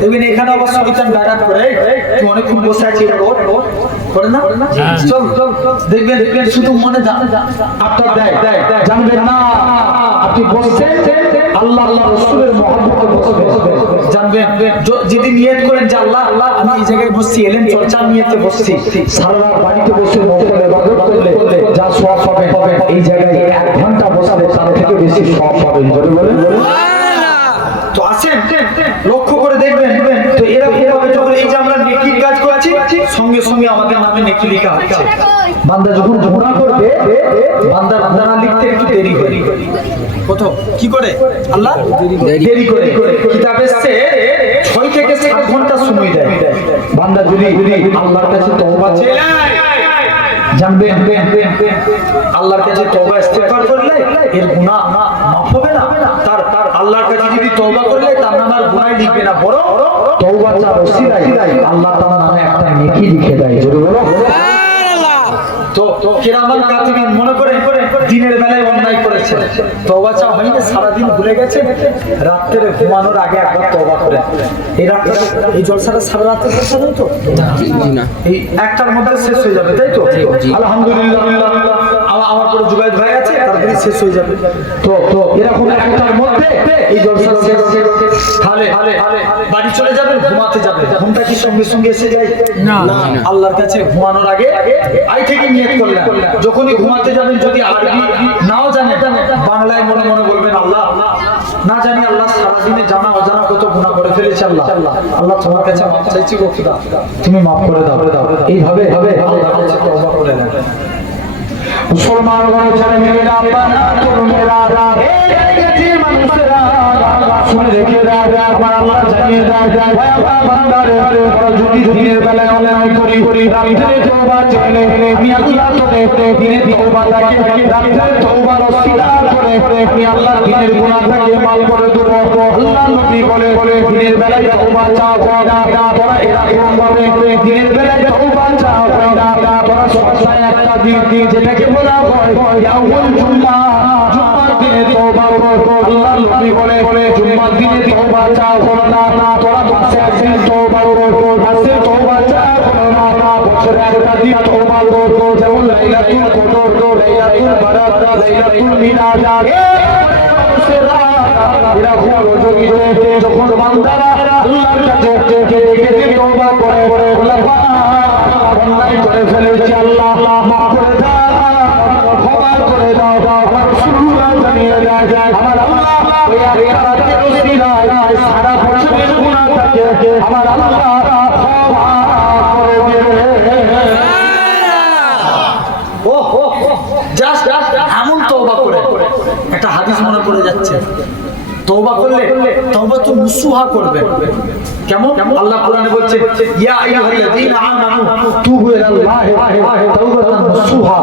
দেখবেন এখানে আবার শয়তান ডাকাত করে, তুই অনেকক্ষণ বসে আছিস করে না, চল দেখবেন শুধু মনে আপনার দেয় জানবেন না আপনি বসছেন আল্লাহ রাসূলের মহব্বতে বসবেন। জানবেন যদি নিয়ত করেন যে আল্লাহ আমি এই জায়গায় বসছি, এলেন চর্চার নিয়তে বসছি, সারা রাত বাড়িতে বসে নফল ইবাদত করলে যা সওয়াব পাবেন, এই জায়গায় 1 ঘন্টা বসলে তার থেকে বেশি সওয়াব পাবেন। বলেন তো আসেন লক্ষ্য করে দেখবেন। তো এরকম যখন এই যে আমরা নেকির কাজ করছি, সঙ্গে সঙ্গে আমাদের নামে নেকি লেখা হচ্ছে। বান্দা যখন গুনাহ করবে, বান্দা না লিখতে একটু দেরি করে। কত কি করে আল্লাহ দেরি করে। কিতাবে সে 6 থেকে 7 ঘন্টা সময় দেয়। বান্দা যদি আল্লাহর কাছে তওবা চায়, জানবেন আল্লাহর কাছে তওবা ইস্তেগফার করলে এর গুনাহ মাফ হবে না। তার আল্লাহর কাছে যদি তওবা করলে তার নামে আর গুনাহ লিখবে না, বড় তওবা চার ওসিলায় আল্লাহ তার নামে একটা নেকি লিখে দেয়। জোরে বলো তো কিরামান কাতিবিন মনে করে দিনের বেলায় অন্যায় করেছে, তওবা চাওয়া হয়নি, সারা দিন ভুলে গেছে, রাত্রে ঘুমানোর আগে একবার তওবা করে। এই রাতটা এই জলসাটা সারা রাতে করতে হবে তো না, এই একটার মধ্যে শেষ হয়ে যাবে, তাই তো? আলহামদুলিল্লাহ আমার কোনো জুবাইদ ভাই আছে, তাড়াতাড়ি শেষ হয়ে যাবে। তো এরকম একটার মধ্যে এই জলসা শেষ, তাহলে বাড়ি চলে যাবেন, ঘুমাতে যাবেন, ঘুমটা কি সঙ্গে সঙ্গে এসে যায় না? আল্লাহর কাছে ঘুমানোর আগে আই থেকে নিয়ত করলেন, যখনই ঘুমাতে যাবেন যদি আরবি নাও জানেন, বাংলায় মনে মনে বলবেন আল্লাহ না জানি আল্লাহ সারাদিনে জানা অজানা কত গুনাহ করে ফেলেছি, আল্লাহ তোমার কাছে মাফ চাইছি গো খোদা, তুমি মাফ করে দাও। এইভাবে আল্লাহর কাছে তওবা করে নেন। মুসলমান ছেলে মেয়েরা, বাবা তরুণেরা, এই গেছির মানুষেরা শুনে রেখে দাও, আল্লাহ জানিয়ে দাও বান্দারে যদি দিনের বেলায় অন্যায় করি, রাতে তওবা চাইলে আমি আল্লাহ তোরে দিনে তওবাটাকে রাতে তওবার ওসিলা করে আমি আল্লাহ দিনের গুনাহটাকে মাফ করে দেব। আল্লাহ নবী বলে দিনের বেলায় তওবা চাও না, তোরা এরকম ভাবে দিনের বেলায় তওবা চাও না, তোরা সপ্তাহে একটা দিন যেটাকে বলা হয় ইয়াউমুল জুমআ, জুমআর দিনে তওবা করো। আল্লাহ নবী বলে জুমআর দিনে তওবা চাও না, তোরা মাসে একদিন তওবা করো, মাসে তওবা চাও না, বছরে একটা দিন তওবা করো, যেমন লাইলাতুল কদর, লাইলাতুল বারাত, লাইলাতুল মিলাদ। এরকম রজনী যখন বান্দারা আল্লাহর কাছে ডেকে তওবা করে, অন্যায় করে ফেলেছে, আল্লাহ মাফ করে দাও, ক্ষমা করে দাও, রাসূলুল্লাহ জানিয়ে দেয় আমার আল্লাহ ওই আয়াতের ওসিলায় সারা বছরের গুনাহটাকে আমার আল্লাহ ক্ষমা করে দেবে। জাস্ট এমন তওবা করে একটা হাদিস মনে পড়ে যাচ্ছে, তওবা করলে তওবা তো নসুহা করবে। কেমন? আল্লাহ কোরআনে বলছে ইয়া আইয়ুহাল্লাযীনা আমানু তুবু ইলাল্লাহি তাওবাতান নসুহা,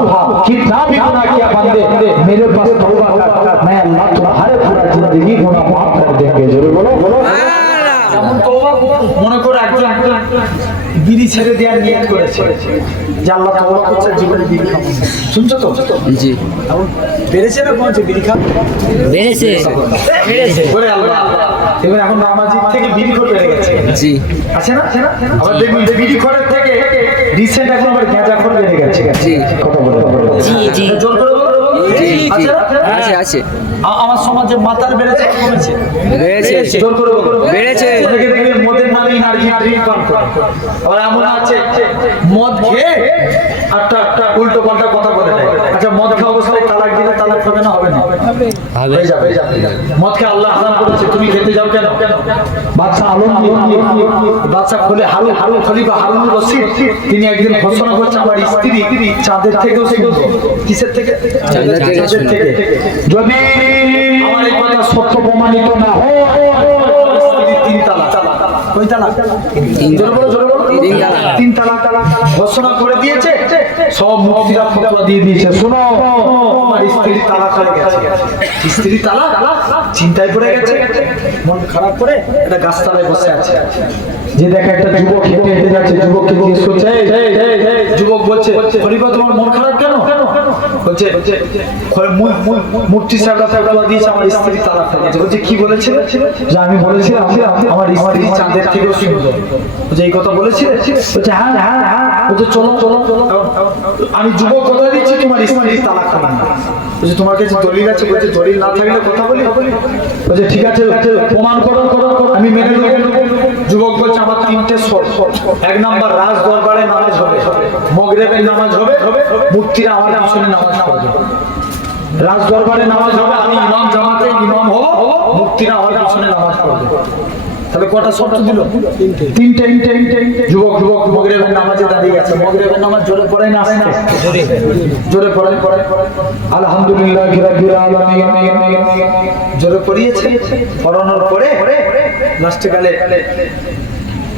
কিতাবি গুনাহ কিয়া বান্দে मेरे पास तौबा कर, मैं अल्लाह तुम्हारे पूरा जिंदगी गुनाह माफ कर देंगे। जरूर बोलो যেমন তওবা মনে করে একজন বিড়ি ছেড়ে দেওয়ার নিয়ত করেছে যে আল্লাহ তওবা করছে, জীবনে বিড়ি খাবো। শুনছো তো? জি। এখন বেড়েছে না কমছে বিড়ি খাওয়া? বেড়েছে। বলে আল্লাহ এবার এখন নামাজির থেকে বিড়ি খোর বেড়ে গেছে। জি। আছে না? আবার দেখুন বিড়ি খোরের থেকে রিসেন্ট এখন আবার গাঁজা খোর বেড়ে গেছে। জি। কথা বলে জি। জোর করে বলো। আছে। আমার সমাজে মাতাল বেড়েছে কমেছে? বেড়েছে। জোর করে বলো। বেড়েছে। অনেকে দেখবেন মদের নামে এনার্জি ড্রিঙ্ক পান করে, আবার এমন আছে মদ খেয়ে একটা উল্টো পাল্টা কথা বলে দেয়। আচ্ছা মদ খাওয়া অবস্থায় তালাক দিলে তালাক হবে না? হবে না। হয়ে যাবে। মদকে আল্লাহ হারাম করেছে, তুমি খেতে যাও কেন? বাদশা খলিফা হারুনুর রশিদ তিনি একদিন ঘোষণা করছে আমার স্ত্রী চাঁদের থেকেও সুন্দর। কিসের থেকে? চাঁদের থেকে সুন্দর। যদি আমার এই কথা সত্য প্রমাণিত না হয়, স্ত্রী 3 তালাক। কয় তালাক? জোরে বলো, জোরে বলো। 3 তালাক ঘোষণা করে দিয়েছে। সব মুফতিরা ফতোয়া দিয়ে দিয়েছে, শোনো আমার স্ত্রী তালাক হয়ে গেছে। স্ত্রী তালাক, চিন্তায় পড়ে গেছে, মন খারাপ করে একটা গাছতলায় বসে আছে। যে দেখে একটা যুবক হেঁটে হেঁটে যাচ্ছে, যুবককে জিজ্ঞেস করছে, যুবক বলছে খলিফা তোমার মন খারাপ কেন? বলছে মুফতি সাহেবরা ফতোয়া দিয়েছে আমার স্ত্রী তালাক হয়ে গেছে। বলছে কি বলেছিল? যে আমি বলেছিলাম আমার স্ত্রী চাঁদের থেকেও সুন্দর। বলছে এই কথা বলেছিলে? বলছে হ্যাঁ হ্যাঁ হ্যাঁ। বলছে চলো চলো চলো, আমি যুবক কথা দিচ্ছি তোমার স্ত্রী তালাক হবে না। বলছে তোমার কাছে দলিল আছে? বলছে দলিল না থাকলে কথা বলি। বলছে ঠিক আছে প্রমাণ করো, আমি মেনে নেব। যুবক বলছে আমার 3টে শর্ত। 1 নাম্বার রাজ দরবারে নামাজ হবে, মাগরিবের নামাজ হবে, মুফতিরা আমার পিছনে নামাজ পড়বে। রাজ দরবারে নামাজ হবে, আমি ইমাম জামাতে ইমাম হব, মুফতিরা আমার পিছনে নামাজ পড়বে। তাহলে কটা শর্ত দিল? 3টে। যুবক মাগরিবের নামাজে দাঁড়িয়ে গেছে। মাগরিবের নামাজ জোরে পড়ে না আস্তে? জোরে পড়ে। আলহামদুলিল্লাহি রাব্বিল আলামিন জোরে পড়িয়েছে। পড়ানোর পরে লাস্টে গেলে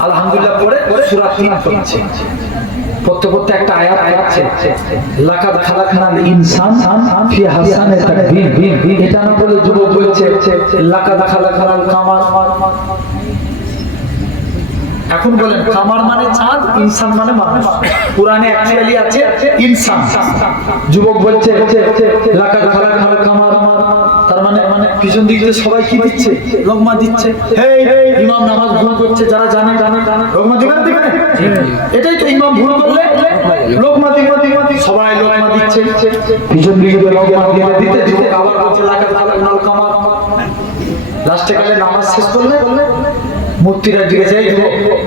আলহামদুলিল্লাহ পড়ে সূরা 3 পড়ছে। পড়তে একটা আয়াত আছে, লাকাদ খালাকনাল ইনসান ফি হাসানে তাকবীর। এটা না বলে যুবক বলছে লাকাদ খালাকনাল কামার। এখন বলেন কামার মানে চাঁদ, ইনসান মানে মানুষ। কুরআনে অ্যাকচুয়ালি আছে ইনসান। যুবক বলছে লাকাদ খালাকনাল কামার, তার মানে পিছন দিক দিয়ে সবাই কি দিচ্ছে? লোকমা দিচ্ছে। হেই ইমাম নামাজ ভুল করছে, যারা জানে লোকমা দিবে না? এটাই তো, ইমাম ভুল করলে লোকমা দিবে, সবাই লোকমা দিচ্ছে। পিছন দিকে লোকমা দিতে যুবক আবার বলছে লাকাদ খালাকনাল কামার। লাস্টে গেলে নামাজ শেষ করলে মুফতিরা জিজ্ঞেস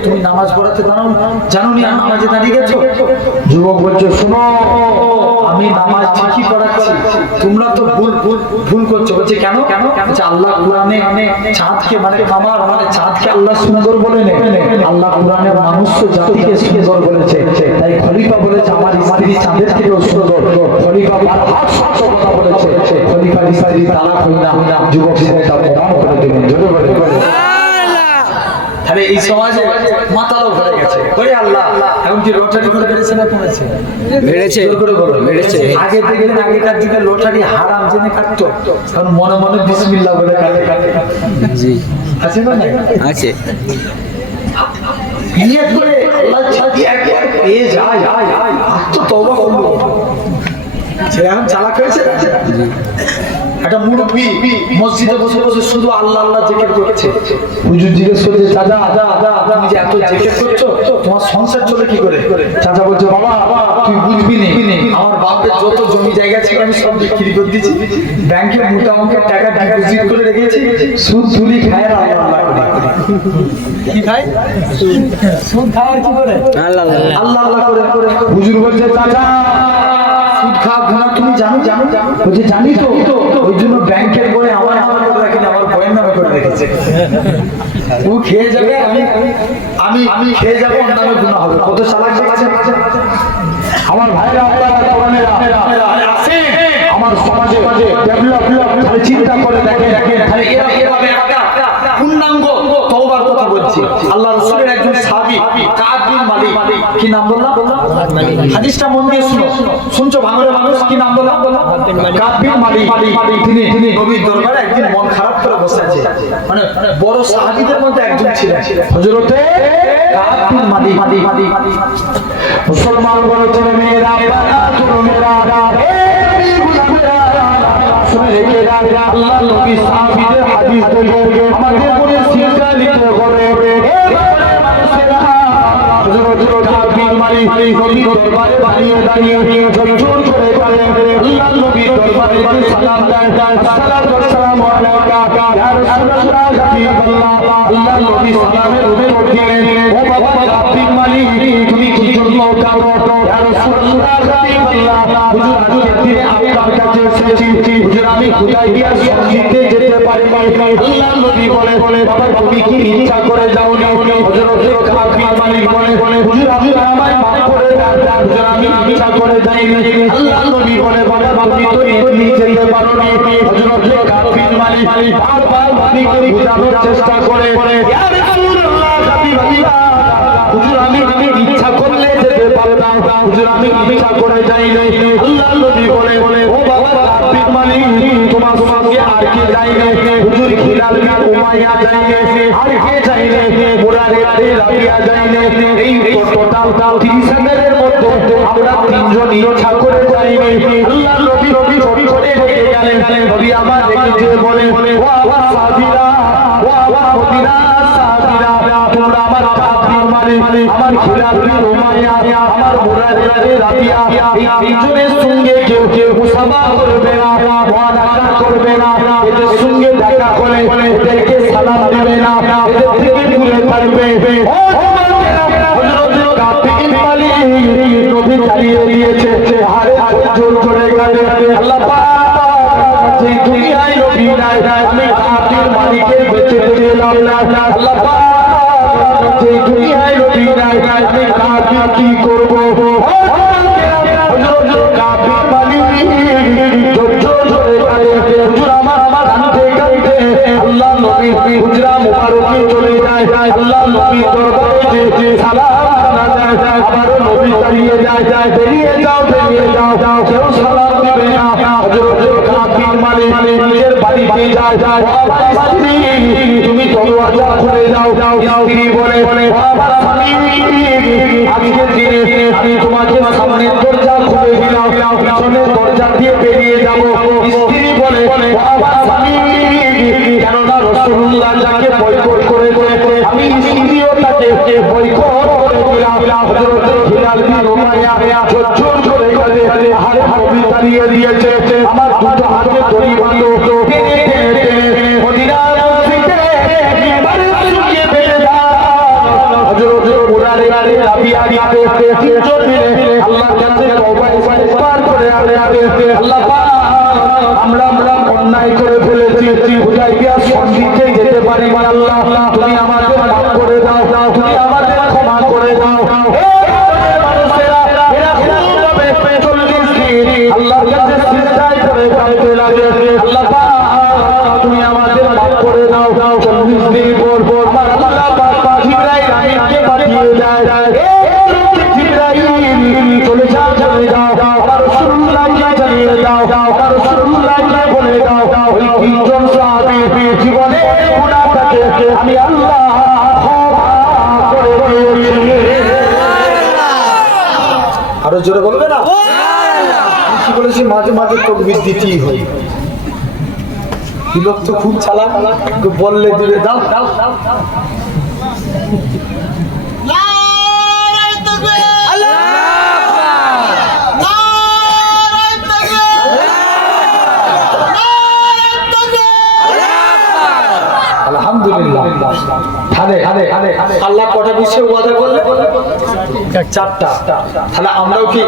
তুমি নামাজ পড়াতে জানো নি নামাজে দাঁড়িয়ে গেছো? যুবক বলছে শোনো আমি নামাজ ঠিকই পড়াচ্ছি, তোমরা তো ভুল করছো। বলছে কেন? বলছে আল্লাহ কুরআনে চাঁদকে মানে কামার মানে চাঁদকে আল্লাহ সুন্দর বলে নেই, আল্লাহ কুরআনে মানুষ জাতিকে সুন্দর বলেছে। তাই খলিফা বলেছে আমার স্ত্রী চাঁদের থেকেও সুন্দর। খলিফা সত্য কথা বলেছে, খলিফার স্ত্রী তালাক হয় না। যুবক সেটা প্রমাণ করে দেবেন, জোরে বলে। তাহলে এই সমাজে মাতালো ভরে গেছে। ওরে আল্লাহ, এখন কি লটারি করে বেড়েছে না কমেছে? বেড়েছে। আগে দেখলেন আগেকার দিনে লটারি হারাম জেনে কাটতো, এখন মনে মনে বিসমিল্লাহ বলে কাটে। জি আছে না? আছে। নিয়ত করে আল্লাহ ছাড়ি একবার পেয়ে যায়, তো তওবা করলো। সে এখন চালাক হয়েছে। একটা মুরব্বি মসজিদে বসে বসে শুধু আল্লাহ আল্লাহ জিকির করছে। হুজুর জিজ্ঞেস করছে চাচা তুমি যে এত জিকির করছো তোমার সংসার চলে কি করে? চাচা বলছে বাবা তুই বুঝবি নি, আমার বাপের যত জমি জায়গা ছিল আমি সব বিক্রি করে দিয়েছি, ব্যাংকে মোটা অঙ্কের টাকা ডিপোজিট করে রেখেছি, সুদ তুলি খায় আর আল্লাহ কি খায়? সুদ খায় আর কি করে? আল্লাহ আল্লাহ করে। হুজুর বলছে চাচা সুদ খাওয়া গুনাহ তুমি জানো? বলছে জানি তো, ওই জন্য ব্যাংকের বই আমার করে রাখিনি, আমার বইয়ের নামে করে রেখেছে। ও খেয়ে যাবে, আমি খেয়ে যাবো, ওর নামে গুনাহ হবে। কত চালাক দেখেছে আমার ভাইরা, আমার সমাজে ডেভেলপ খালি চিন্তা করে দেখে খালি এভাবে একটা পূর্ণাঙ্গ তওবার কথা বলছি। আল্লাহ রাসূলের একজন সাহাবী কাব বিন মালিক, কি নাম বললাম? হাদিসটা মন দিয়ে শুনছো ভাঙরে মানুষ, কি নাম বললাম? কাব বিন মালিক। তিনি নবীর দরবারে একদিন মন খারাপ করে বসে আছে, মানে বড় সাহাবীদের মধ্যে একজন ছিলেন হযরতে কাব বিন মালিক। মুসলমান বড় ছেলে মেয়েরা, আল্লাহ নবী সাহাবীদের হাদিস থেকে আমাদের মনে শিক্ষা দিতে হবে। দরবারে দাঁড়িয়ে জোর করে আল্লাহ নবীর দরবারে সালাম দেয়, আসসালামু আলাইকা ইয়া রাসূলুল্লাহ, আল্লাহ নবী সালামের উত্তর দিলেন ও বাবা আব্দুল মালিক তুমি কি জন্য ইয়া রাসূলুল্লাহ হাবিবাল্লাহ হুজুর আজকের দিনে আপনার কাছে এসেছি হুজুর আমি হুদাইবিয়া সন্ধিতে যেতে পারি আল্লাহ নবী বলে বাবা তুমি কি ইচ্ছা করে যাও না হযরত কাফির মালিক বলে হুজুর আমি আমায় মাফ করে দাও হুজুর আমি ইচ্ছা করে যাই না আল্লাহ নবী বলে বাবা তুমি তো এমনি যেতে পারো না হযরত কাফির মালিক বারবার নবীকে বুঝানোর চেষ্টা করে ইয়া রাসূলুল্লাহ হাবিবাল্লাহ হুজুর আমি ইচ্ছা করলে যেতে পারতাম হুজুর আমি ইচ্ছা করে যাই না আল্লাহ নবী বলে ও বাবা কাফির মালিক তোমার সঙ্গে আর কে যাই না হুজুর খিলাল বিন উমাইয়া যাই না আর কে যাই না মুরারে রাবিয়া যাই না এই টোটাল 30,000 এর মধ্যে আমরা তিনজন ইচ্ছা করে যাই না আল্লাহ নবী ছবি করে রেখে গেলেন নবী আমার রেখে বলে ওয়া সাবিরা ওয়া মদিনা সাবিরা তোমরা আমার কাফির মালিক আমার খিলাল বিন উমাইয়া আমার মুরারে রাবিয়া এই তিনজনের সঙ্গে কেউ মুসাফা করবে না ওয়াদা করবে না এদের সঙ্গে দেখা করে এদেরকে সালাম দেবে না এদের থেকে দূরে থাকবে ও হযরত কাফির মালিক নবী চালিয়ে দিয়েছে আরে জোর করে গেলে আল্লাহ পাক যে দুনিয়ায় নবী নাই আমি কাফির মালিকের বেঁচে দিলাম না আল্লাহ পাক যে দুনিয়ায় নবী নাই আমি কাফির কি করব হযরত কাফির মালিক জোর করে গেলে হুজুর আমার কাঁদতে কাঁদতে আল্লাহ নবী হুজরা মুবারকে চলে যায় আল্লাহ নবী দরবারে যে সালাম জানা যায় আবার নবী দাঁড়িয়ে যায় বেরিয়ে যাও কেউ সালাম দিবে না হযরত কাফির মালিক নিজের বাড়িতে যায় তুমি দরওয়াজা খুলে যাও স্ত্রী বলে বাবা স্বামী আজকের দিনে আমি তোমাকে সামনের দরজা খুলে দিলাম পিছনের দরজা দিয়ে বেরিয়ে যাব স্ত্রী বলে বাবা স্বামী কেননা রাসূলুল্লাহ যাকে বয়কট করে আমি স্ত্রীও তাকে বয়কট করে দিলাম হযরত বিলাল বিন উমাইয়া জোর করে গেলে আরে নবী দাঁড়িয়ে দিয়েছে আমার দুটো হাতে দড়ি বাঁধো মদিনার মসজিদে বাড়ি সঙ্গে বেড়ে যাও হযরত মুরারে রাবিয়া তিনজন মিলে আল্লাহর কাছে তওবা ইস্তিগফার করে আল্লাহ পাক আমরা অন্যায় করে ফেলেছি হুদাইবিয়া সন্ধিতে যেতে পারি না আল্লাহ তুমি আমাদের মাফ করে দাও তুমি আমাদের ক্ষমা করে দাও হে মানুষেরা এরা কিভাবে 40 দিন আল্লাহর কাছে সিজদায় করে কাঁদতে লাগে আল্লাহ পাক তুমি আমাদের মাফ করে দাও 40 দিন পর আমার আল্লাহ পাক জিবরাইল আমিনকে পাঠিয়ে যায় জিবরাইল চলে যাও আমার রাসূলুল্লাহকে জানিয়ে দাও আমার রাসূলুল্লাহকে বলে দাও ওই তিনজন সাহাবী জীবনের গুনাহটাকে আমি আল্লাহ ক্ষমা করে দিয়েছি আরো জোরে বলবে না কি বলেছি মাঝে মাঝে তাকবীর দিতেই হয় লোক তো খুব চালাক বললে দিলে দাও আলহামদুলিল্লাহ আল্লাহ কটা বিষয়ে ওয়াদা করলে 4টা তাহলে আমরাও কি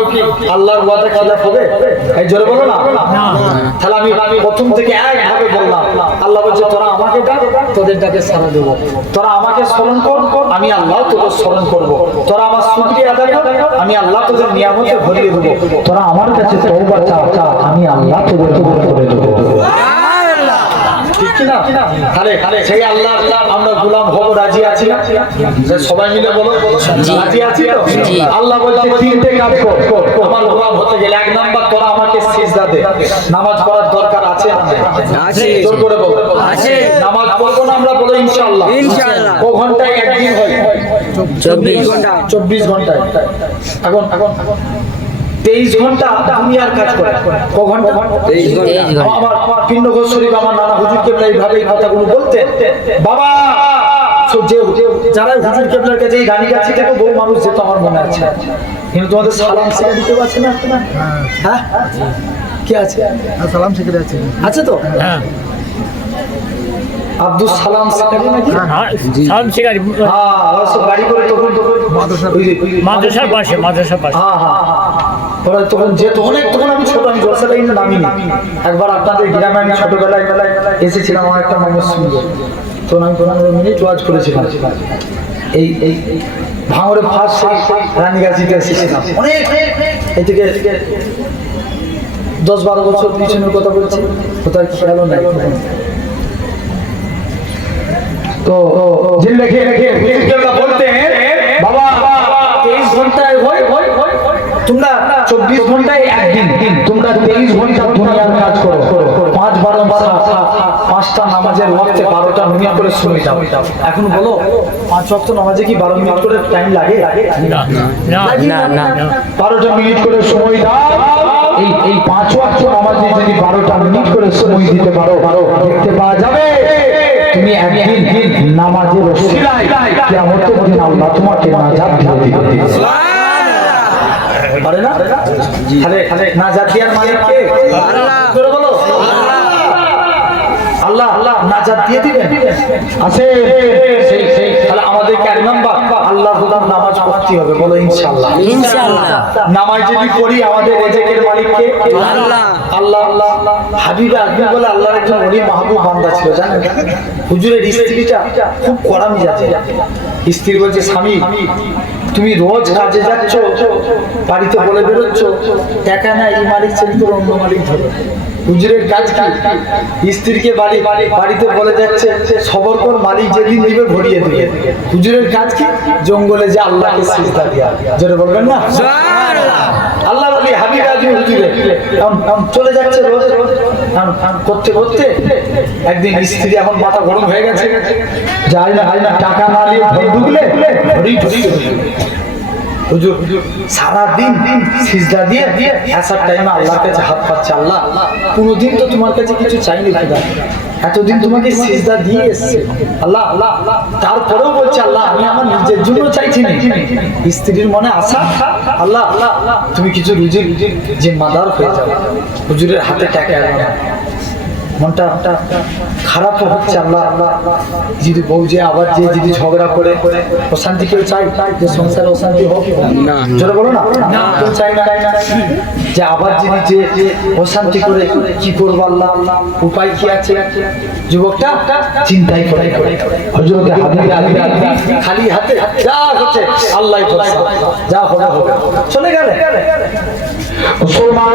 আল্লাহর ওয়াদা খেলাফ হবে এই জোরে বলো না তাহলে আমি প্রথম থেকে একভাবে বললাম আল্লাহ বলছে তোরা আমাকে ডাক তোদের ডাকে সাড়া দেব তোরা আমাকে স্মরণ কর আমি আল্লাহ তোদের স্মরণ করব তোরা আমার শুকরিয়া আদায় কর আমি আল্লাহ তোদের নিয়ামতে ভরিয়ে দেব তোরা আমার কাছে তওবা চা আমি আল্লাহ তোদের কবুল করে দেব ঠিক কিনা তাহলে সেই আল্লাহ আমরা গোলাম হব রাজি আছি না সবাই মিলে বলো রাজি আছি তো আল্লাহ বলছে 3টে কাজ কর আমার গোলাম হতে গেলে 1 নাম্বার তোরা আমাকে সিজদা দে নামাজ পড়ার দরকার আছে আছে জোর করে বলো আছে নামাজ পড়বো না আমরা বলো ইনশাআল্লাহ ও ঘন্টায় একদিন হয় 24 ঘন্টায় এখন 23 ঘন্টা দুনিয়ার কাজ করে ক ঘন্টা 23 ঘন্টা আমার পিন্নগর শরীফ আমার নানা হুজুর কেবলা এইভাবে এই কথাগুলো বলতেন বাবা যারা হুজুর কেবলার কাছে এই রানীগাছি থেকে বহু মানুষ যেত আমার মনে আছে কিন্তু তোমাদের সালাম শিখে দিতে পারছে না হ্যাঁ কি আছে সালাম শিখে আছে আছে তো হ্যাঁ আব্দুল সালাম শিকারি নাকি সালাম শিকারি হ্যাঁ ওরা সব গাড়ি করে তখন মাদ্রাসার পাশে হ্যাঁ হ্যাঁ ওরা তখন যেহেতু তখন আমি ছোট, আমি জলসা লাইনে নামিনি। একবার আপনাদের গ্রামে আমি ছোটবেলায় এসেছিলাম আমার একটা মামার সঙ্গে, তখন আমি 15 মিনিট ওয়াজ করেছিলাম। এই ভাঙড়ে ফার্স্ট রানীগাছিতে এসেছিলাম, অনেক এই থেকে 10-12 বছর পিছনের কথা বলছি, কোথাও খেয়ালও নাই। তো জিন রেখে বলতে বাবা 23 ঘন্টায় তোমরা 24 ঘন্টায় একদিন, তোমরা 23 ঘন্টা দুনিয়ার কাজ করো, 5টা নামাজের ওয়াক্তে 12টা মিনিট করে সময় দাও। এখন বলো 5 ওয়াক্ত নামাজে কি 12 মিনিট করে টাইম লাগে? না 12টা মিনিট করে সময় দাও। এই 5 ওয়াক্ত নামাজে যদি 12টা মিনিট করে সময় দিতে পারো, দেখতে পাওয়া যাবে তুমি একদিন নামাজের ওসিলায় কিয়ামতের দিন আল্লাহ তোমাকে নাজাত দিয়ে দিবে। পারে না? তাহলে নাজাত দেওয়ার মালিক কে? আল্লাহ। বলো আল্লাহ নাজাত দিয়ে দিবেন। আছে সেই তাহলে আমাদেরকে এক নাম্বার আল্লাহ খোদার নামাজ পড়তে হবে। বলো ইনশাআল্লাহ। নামাজ যদি পড়ি আমাদের রিজিকের মালিক কে? আল্লাহ। হাবিব আজমি বলে আল্লাহর একজন ওলি মাহবুব বান্দা ছিল, জানেন? হুজুরের স্ত্রীটা খুব কড়া মেজাজের। স্ত্রী বলছে, স্বামী তুমি রোজ কাজে যাচ্ছ, বাড়িতে বলে বেরোচ্ছ, টাকা না এই মালিক ছেড়ে তোর অন্য মালিক ধরো। হুজুরের কাজ কি? স্ত্রীকে বাড়িতে বলে যাচ্ছে সবর কর, মালিক যেদিন দিবে ভরিয়ে দিবে। হুজুরের কাজ কি? জঙ্গলে যে আল্লাহকে সিজদা দেয়া। জোরে বলবেন না আল্লাহ বলি হাবিব আজমি হুজুরে চলে যাচ্ছে রোজ করতে করতে। একদিন স্ত্রী এখন মাথা গরম হয়ে গেছে, যাই না টাকা না নিয়ে ঘরে ঢুকলে হুজুর সারাদিন সিজদা দিয়ে আসার টাইমে আল্লাহর কাছে হাত পাচ্ছে, আল্লাহ কোনোদিন তো তোমার কাছে কিছু চাইনি, খোদা এতদিন তোমাকে সিজদা দিয়ে এসছে আল্লাহ। তারপরেও বলছে আল্লাহ আমি আমার নিজের জন্য চাইছি না। স্ত্রীর মনে আশা, আল্লাহ তুমি কিছু রুজির জিম্মাদার হয়ে যাবে। হুজুরের হাতে টাকা এলো না, মনটা খারাপ হচ্ছে। আল্লাহ যদি বউ যে আবার যে যদি ঝগড়া করে অশান্তি কেউ চাই যে সংসারে অশান্তি হোক? জোরে বলো না, কেউ চাই না। যে আবার যদি যে অশান্তি করে কি করবো আল্লাহ, উপায় কি আছে? যুবকটা চিন্তাই করে হুজুরকে খালি হাতে যা হচ্ছে আল্লাহ যা হবে হবে চলে গেলে। মুসলমান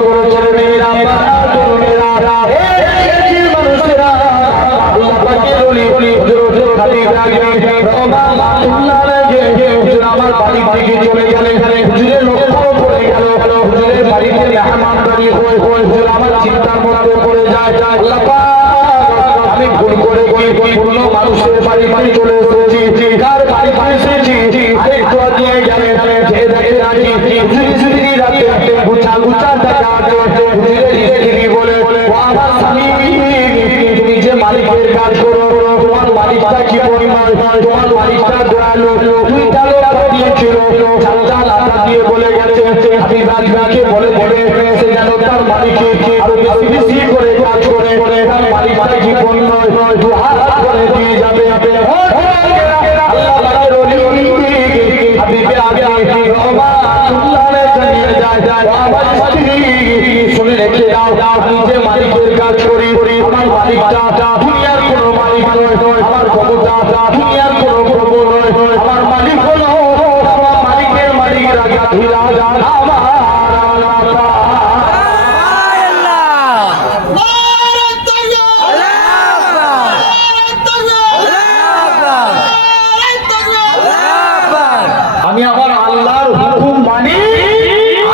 আমার বাড়ি থেকে চলে গেলে হুজুরের লক্ষ্য পড়ে গেল, হুজুরের বাড়িতে মেহমানদারি হয়ে আমার চিন্তার মধ্যে পড়ে যায়। আমি ভুল করে অন্য মানুষের বাড়ি চলে এসেছি, কার বাড়ি এসেছি আরেকটু দিয়ে গেলে যে দেখে রাখি রাতে গুছা দেখা বলে আমার স্বামী তুমি যে মালিকের কাজ করো, তোমার মালিকটা কি পরিমাণ, তোমার মালিকটা দয়ালু, তুই তাহলে দিয়েছিল দিয়ে বলে গেছে আমি রাজবাকে বলে সে যেন তার মালিককে আরো বেশি করে কাজ করে তার মালিকটা কি পণ্য দু হাত করে দিয়ে যাবে। শুনে রেখে দাও যে মালিকের কাজ করি, আমার মালিকটা দুনিয়ার কোনো মালিক নয়, আমার ক্ষমতা দুনিয়ার কোনো প্রভু নয়, আমার মালিক হলো আমার মালিকের মালিক রাজা আমার আমি আমার আল্লাহর হুকুম মানি,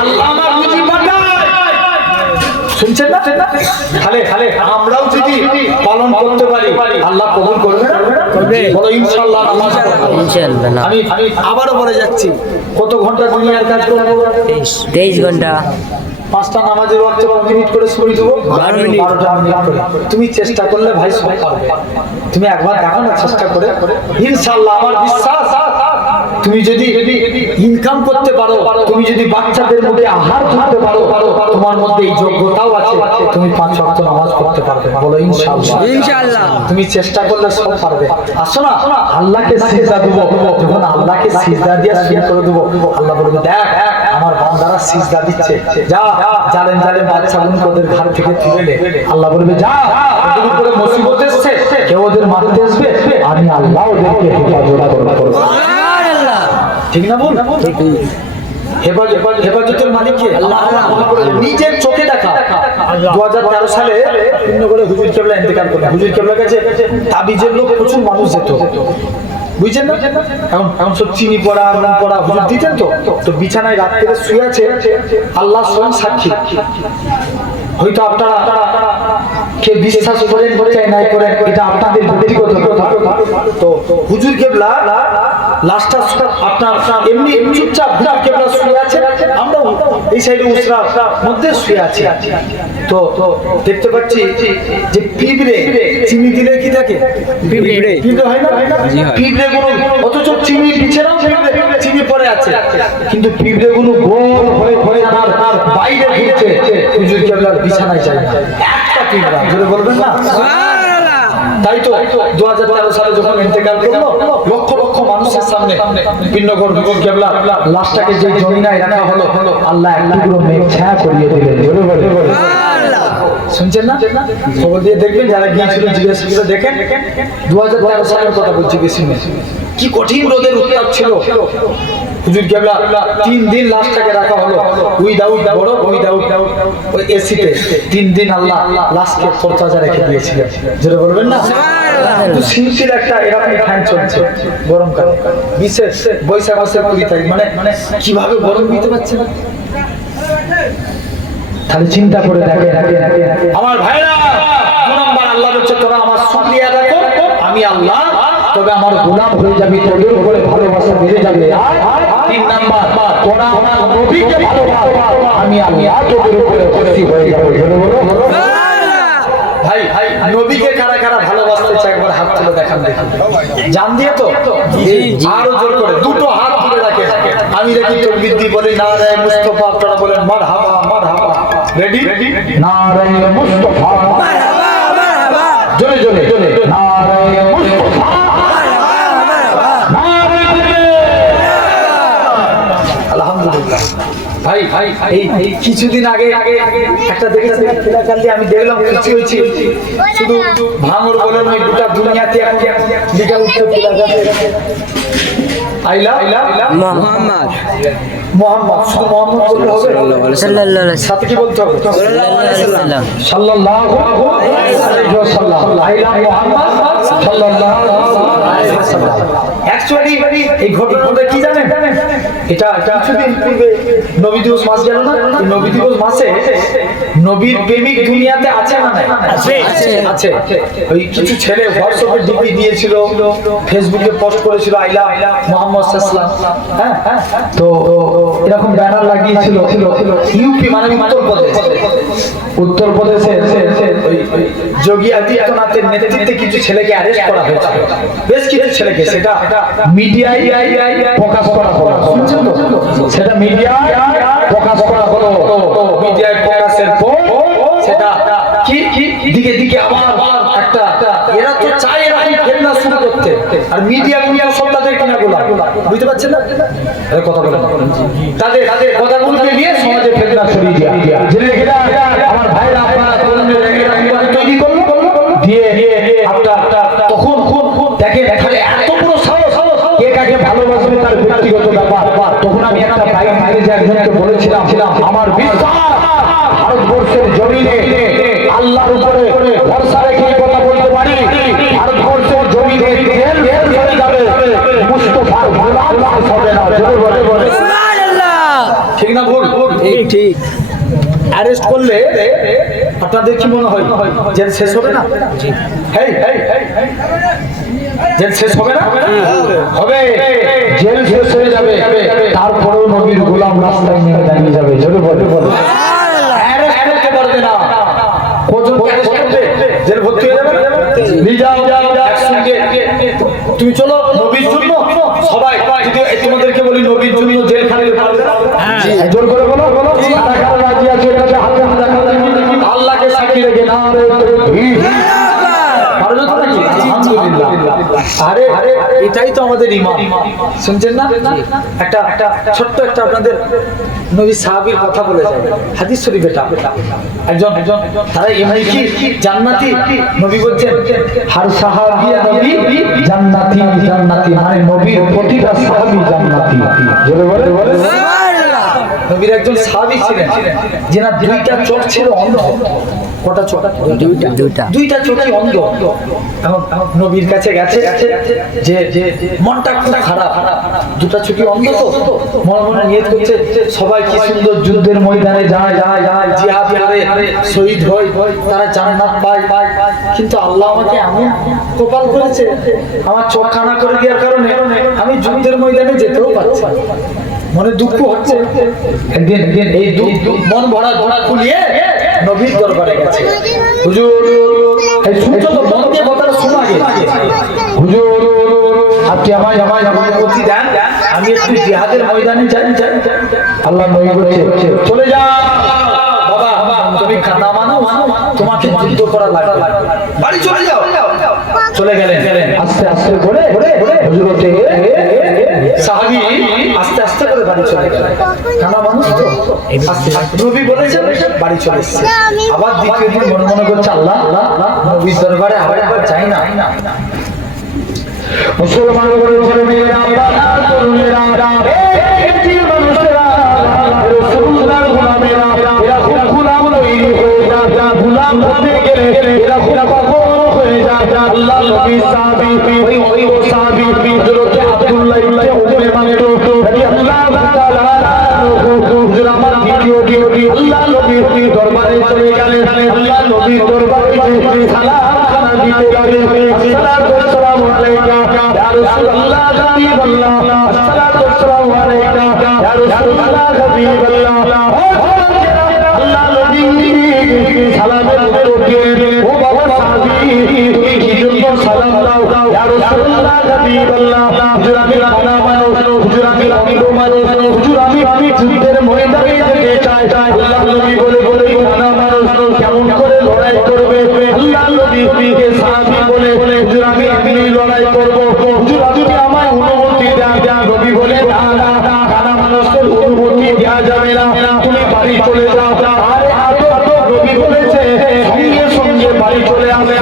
আল্লাহ আমার রুজি পাঠায়। শুনছেন না? তাহলে আমরাও যদি পালন করতে পারি আল্লাহ কবুল করবে না? বলো ইনশাআল্লাহ। আমি আবারও বলে যাচ্ছি, কত ঘন্টা দুনিয়ার কাজ করবো? 23 ঘন্টা। 5টা নামাজের ওয়াক্তে 5 মিনিট করে সময় দেবো, 12টা মিনিট করে। তুমি চেষ্টা করলে ভাই সব পারবে। তুমি একবার দেখো না চেষ্টা করে, ইনশাআল্লাহ আমার বিশ্বাস তুমি যদি ইনকাম করতে পারো, তুমি যদি বাচ্চাদের মধ্যে আহার তুলতে পারো, তোমার মধ্যে এই যোগ্যতাও আছে, তুমি 5 ওয়াক্ত নামাজ পড়তে পারবে। বলো ইনশাআল্লাহ। ইনশাআল্লাহ। তুমি চেষ্টা করলে সব পারবে। আসো না, আল্লাহকে সিজদা দেব। যখন আল্লাহকে সিজদা দিয়ে শুরু করে দেব, আল্লাহ বলবে দেখ আমার বান্দারা সিজদা দিচ্ছে, যা জালেম জালেম বাচ্চাগুলো ওদের ঘর থেকে তুলে নে। আল্লাহ বলবে যা, ওদের উপরে মুসিবত এসেছে, কেউ ওদের মারতে আসবে, আমি আল্লাহ ওদেরকে হেফাজত করব। সুবহানাল্লাহ। ঠিক না বল? হেফাজতের মালিক কে? আল্লাহ। নিজের চোখে দেখা। 2013 সালে পূর্ণগড়ে হুজুর কেবলা ইন্তেকাল করলেন। হুজুর কেবলার কাছে তাবিজের লোক প্রচুর মানুষ যেত, বুঝছেন না? এখন সব চিনি পড়া নুন পড়া হুজুর দিতেন। তো বিছানায় রাত থেকে শুয়ে আছে, আল্লাহ স্বয়ং সাক্ষী। হয়তো আপনারা কে বিশ্বাস করেন চাই নাই করেন, এটা আপনাদের ব্যক্তিগত কথা। তো হুজুর কেবলা লাস্টটা আপনার এমনি চুপচাপ হুজুর কেবলা শুয়ে আছে, আমরা এই সাইডে উসরা মধ্যে শুয়ে আছি। তো দেখতে পাচ্ছি যে পিঁপড়ে, চিনি দিলে কি থাকে? পিঁপড়ে হয় না? পিঁপড়ে গুলো, অথচ চিনি বিছানাও চিনি পড়ে আছে, কিন্তু পিঁপড়ে গুলো গোল হয়ে তার বাইরে ঘুরছে, হুজুর কেবলার বিছানায় যায় না একটা পিঁপড়া। জোরে বলবেন না? তাই তো 2013 সালে যখন ইন্তেকাল করলো, লক্ষ লক্ষ মানুষের সামনে পিন্নগর হুজুর কেবলা লাশটাকে যে জমিনায় রাখা হলো, আল্লাহ এক টুকরো মেঘ ছায়া করিয়ে দিলেন। জোরে বলে শুনছেন না? খবর দিয়ে দেখবেন, যারা গিয়েছিলেন জিজ্ঞেস করে দেখেন। 2013 সালের কথা বলছি, বেশি নয়। কি কঠিন রোদের উত্তাপ ছিল। হুজুর কেবলা 3 দিন লাশটাকে রাখা হলো উইদাউট বড়, উইদাউট ওই এসিতে। 3 দিন আল্লাহ লাশকে তরতাজা রেখে দিয়েছিলেন। যেটা বলবেন না? তো সিনসিল একটা এরকম ফ্যান চলছে গরমকালে, বিশেষ বৈশাখ মাসের 20 তারিখ, মানে কিভাবে গরম দিতে পারছে না। তাহলে চিন্তা করে দেখেন আমার ভাইরা, 2 নম্বর আল্লাহ বলছে তোরা আমার শুকরিয়া আদায় কর, আমি আল্লাহ তবে আমার গোলাম হয়ে যাবি, তোদের উপরে ভালোবাসা বেড়ে যাবে। 3 নাম্বার তোরা আমার নবীকে ভালোবাস, আমি আল্লাহ তোদের উপরে খুশি হয়ে যাব। ভাই নবীকে কারা কারা ভালোবাসতে চায় একবার হাত তুলে দেখান দেখি। জান দিয়ে তো আরো জোর করে দুটো হাত তুলে রাখে। আমি দেখি তাকবীর দিয়ে বলি নারে মুস্তাফা, আপনারা বলেন মারহাবা মারহাবা। রেডি? নারে মুস্তাফা মারহাবা মারহাবা, জোরে জোরে নারে মুস্তাফা মারহাবা নারে। আলহামদুলিল্লাহ। ভাই এই কিছুদিন আগে একটা দেখেছি এলাকাতে, আমি দেখলাম খুশি হয়েছি। শুধু ভাঙর বলেন ওই গোটা দুনিয়াতে লিখা উঠছে আইলা মুহাম্মদ শুধু মোহাম্মদ বলতে হবে, সাল্লাল্লাহু আলাইহি সাথে কি বলতে হবে? ওয়াসাল্লাম। সাল্লাল্লাহু আলাইহি ওয়াসাল্লাম। আইলা মুহাম্মদ সাল্লাল্লাহু আলাইহি ওয়াসাল্লাম। অ্যাকচুয়ালি এই ঘটনাটা কি জানেন? এটা কিছুদিন পূর্বে নবী দিবস মাস গেল না? নবী দিবস মাসে নবীর প্রেমিক দুনিয়াতে আছে না নাই? আছে। ওই কিছু ছেলে হোয়াটসঅ্যাপে ডিপি দিয়েছিল, ফেসবুকে পোস্ট করেছিল আইলা মুহাম্মদ সাল্লাল্লাহু আলাইহি ওয়াসাল্লাম। হ্যাঁ, তো এরকম ব্যানার লাগিয়েছিল। ইউপি মানে উত্তরপ্রদেশে ওই যোগী আদিত্যনাথের নেতৃত্বে কিছু ছেলেকে অ্যারেস্ট করা হয়েছে, বেশ কিছু ছেলেকে। সেটা মিডিয়ায় প্রকাশ করা হলো, শুনছেন তো? সেটা মিডিয়ায় প্রকাশ করা হলো। মিডিয়ায় প্রকাশের পর সেটা কি দিকে দিকে আবার একটা, এরা তো চায় এরকম ফেতনা শুরু করতে, আর মিডিয়া সব তাদের কিনা গোলা, বুঝতে পারছেন না? কথা বলে তাদের কথাগুলোকে নিয়ে সমাজে ফেতনা ছড়িয়ে দিয়া। আমার ভাইরা আপনারা তৈরি করলো দিয়ে আপনার তখন দেখেন এখানে এত বড় সাহস, কে কাকে ভালোবাসবে তার ব্যক্তিগত ব্যাপার। তখন আমি একটা বাইক নিয়ে যে একজনকে বলেছিলাম, আমার বিশ্বাস ভারতবর্ষের জমিনে আল্লাহর উপরে ভরসা রেখে কথা বলতে পারি, ভারতবর্ষের জমিনে জেল হয়ে যাবে, মুস্তাফার গোলাম হবে না। ঠিক না ভুল? ঠিক। অ্যারেস্ট করলে আপনাদের কি মনে হয় জেল শেষ হবে না? জেল শেষ হবে না? হবে। জেল শেষ হয়ে যাবে, তারপরেও নবীর গোলাম রাস্তায় নিয়ে দাঁড়িয়ে যাবে। জোরে বলে অ্যারেস্ট করতে পারবে না। কজন অ্যারেস্ট করবে? জেল ভর্তি হয়ে যাবে। তুমি চলো নবীর জন্য সবাই যদি তোমাদেরকে বলি নবীর জন্য জেল খাটতে পারবে জোর করে বলো বলো কারা কারা রাজি আছে এটা হাতে হাত দেখা দেখি আল্লাহকে সাক্ষী রেখে না আরে এটাই তো আমাদের ঈমান শুনছেন না একটা ছোট্ট একটা আপনাদের নবী সাহাবীর কথা বলে যায় হাদিস শরীফ এটা একজন তারা এমনি কি জান্নাতি নবী বলছেন হার সাহাবী নবী জান্নাতি জান্নাতি মানে নবীর প্রতিটা সাহাবী জান্নাতি জোরে বলে বলে নবীর একজন সাহাবী ছিলেন যিনার দুইটা চোখ ছিল অন্ধ কটা চোখ দুইটা চোখই অন্ধ এখন নবীর কাছে গেছে যে মনটা খুব খারাপ দুটা চোখই অন্ধ তো মনে মনে নিয়ত করছে সবাই কি সুন্দর যুদ্ধের ময়দানে যায় জিহাদ করে শহীদ হয় তারা জান্নাত পায় কিন্তু আল্লাহ আমাকে এমন কপাল করেছে আমার চোখ কানা করে দেওয়ার কারণে আমি যুদ্ধের ময়দানে যেতেও পারছি মনে দুঃখ হচ্ছে একদিন এই মন ভরা ধরা খুলিয়ে নবীর দরবারে গেছে হুজুর এই শুনছো তো মন দিয়ে কথাটা শোনা গেছে হুজুর আপনি আমায় অনুমতি দেন আমি একটু জিহাদের ময়দানে যাই আল্লাহ নবী বলছে চলে যা বাবা তুমি কানা মানো তোমাকে যুদ্ধ করা লাগবে বাড়ি চলে যাও চলে গেলেন আস্তে আস্তে করে হুজুর সাহাবী আস্তে আস্তে করে বাড়ি চলে গেলেন কানা মানুষ তো আস্তে নবী বলেছেন বাড়ি চলে এসেছে আবার দ্বিতীয় দিন মনে মনে করছে আল্লাহ নবীর দরবারে আবার যাই না মুসলমান বলেছেন মেয়েরা তরুণেরা এই মানুষেরা রাসূলুল্লাহর গোলামেরা এরা খুব গোলাম তৈরি হয়ে যায় গোলাম হতে গেলে এরা খুব কখনো হয়ে যায় আল্লাহ নবী সাহাবী ওই সাহাবী হযরত আব্দুল্লাহ ইবনে উম্মে মাকতুম রাদিয়াল্লাহু তাআলা হুজুর আমার দ্বিতীয় আল্লাহ নবীর দরবারে চলে গেলেন আল্লাহ নবীর দরবারে সালাম খানা দিতে গেলেন আসসালাতু ওয়াসসালামু আলাইকা ইয়া রাসূলুল্লাহ হাবিবাল্লাহ আসসালাতু ওয়াসসালামু আলাইকা ইয়া রাসূলুল্লাহ হাবিবাল্লাহ আল্লাহ নবী সালামের উত্তর দিয়ে ও বাবা সাহাবী কি জন্য সালাম দাও ইয়া রাসূলুল্লাহ হাবিবাল্লাহ হুজুর আমি কানা মানুষ হুজুর আমি অন্ধ মানুষ হুজুর আমি যুদ্ধের ময়দানে যেতে চাই আল্লাহ নবী বলে কানা মানুষ কেমন করে লড়াই করবে আল্লাহ নবী সাহাবী বলে হুজুর আমি এমনি লড়াই করব হুজুর যদি আমায় অনুমতি দেন নবী বলে না কানা মানুষের অনুমতি দেওয়া যাবে না তুমি বাড়ি চলে যাও আরে নবী বলেছে সঙ্গে সঙ্গে বাড়ি চলে আসবে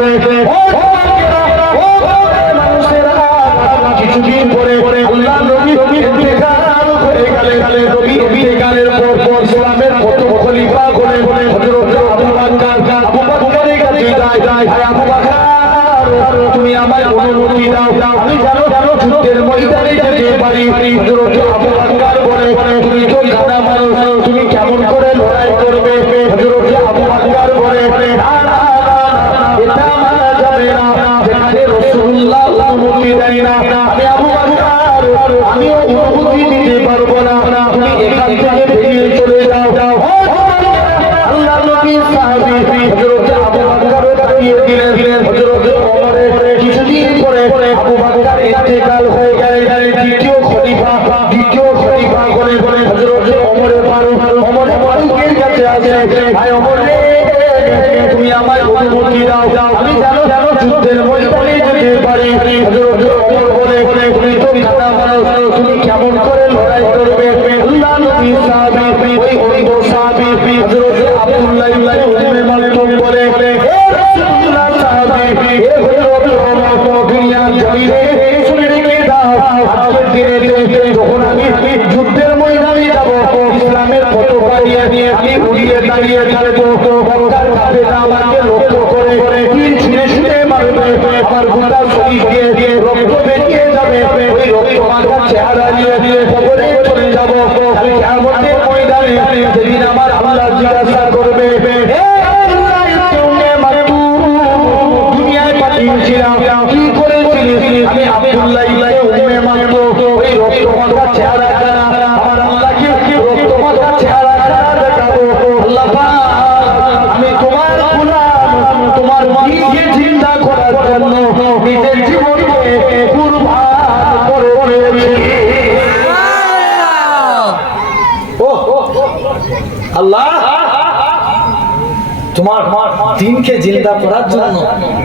কিছুদিন পরে আল্লাহ নবী ইন্তেকাল হয়ে গেলেন নবী ইন্তেকালের পর ইসলামের প্রথম খলিফা বলে হযরত আবু বকরের কাছে যায় আবু বকর তুমি আমায় অনুমতি দাও আমি জানো যুদ্ধের ময়দানে যেতে পারি হযরত আবু বকর বলে তুমি তো কানা মানুষ তুমি কেমন করে লড়াই করবে হযরত আবু বকর বলে না এটা মানা যাবে না যেখানে রাসূলুল্লাহ অনুমতি দেয় না আমি আবু বকর আমিও অনুমতি দিতে পারবো না তুমি এখান থেকে বেরিয়ে চলে যাও আল্লাহ নবী সাহাবী হযরত আবু বকর দাঁড়িয়ে দিলেন হযরত ওমরের কিছুদিন পরে আবু বকর ইন্তেকাল হয়ে গেলেন দ্বিতীয় খলিফা করে হযরত ওমরের ফারুকের কাছে আসে ভাই ওমর তুমি আমায় অনুমতি দাও আমি জানো যুদ্ধের ময়দানে যেতে পারি হযরত ওমর বলে তুমি তো কানা মানুষ তুমি কেমন করে লড়াই করবে আল্লাহ নবী সাহাবী ওই সাহাবী হযরত আব্দুল্লাহ ইবনে উম্মে মাকতুম বলে হে রাসূলুল্লাহ সাহাবী হে হযরত ওমর দুনিয়ার জমিনে শুনে রেখে দাও আজকের দিনে যখন আমি যুদ্ধের ময়দানে যাব ইসলামের পতাকা নিয়ে আমি উড়িয়ে দাঁড়িয়ে থাকবো মক্কার কাফেররা আমাকে লক্ষ্য করে তীর ছুঁড়ে মারবে আমার গোটা শরীর দিয়ে রক্ত বেরিয়ে যাবে ওই রক্ত মাখা চেহারা নিয়ে কবরে চলে যাব কিয়ামতের ময়দানে সেদিন আমার আল্লাহ জিজ্ঞাসা করবে দুনিয়ায় পাঠিয়েছিলাম কি করেছিলিস আমি আব্দুল্লাহ ইবনে উম্মে মাকতুম ওই রক্ত মাখা চেহারা আমার আল্লাহকে রক্ত মাখা চেহারা দেখাবো আল্লাহ আমি তোমার গোলাম তোমার দিনকে চিন্তা করার জন্য নিজের জীবন আল্লাহ তোমার দিনকে জিন্দা করার জন্য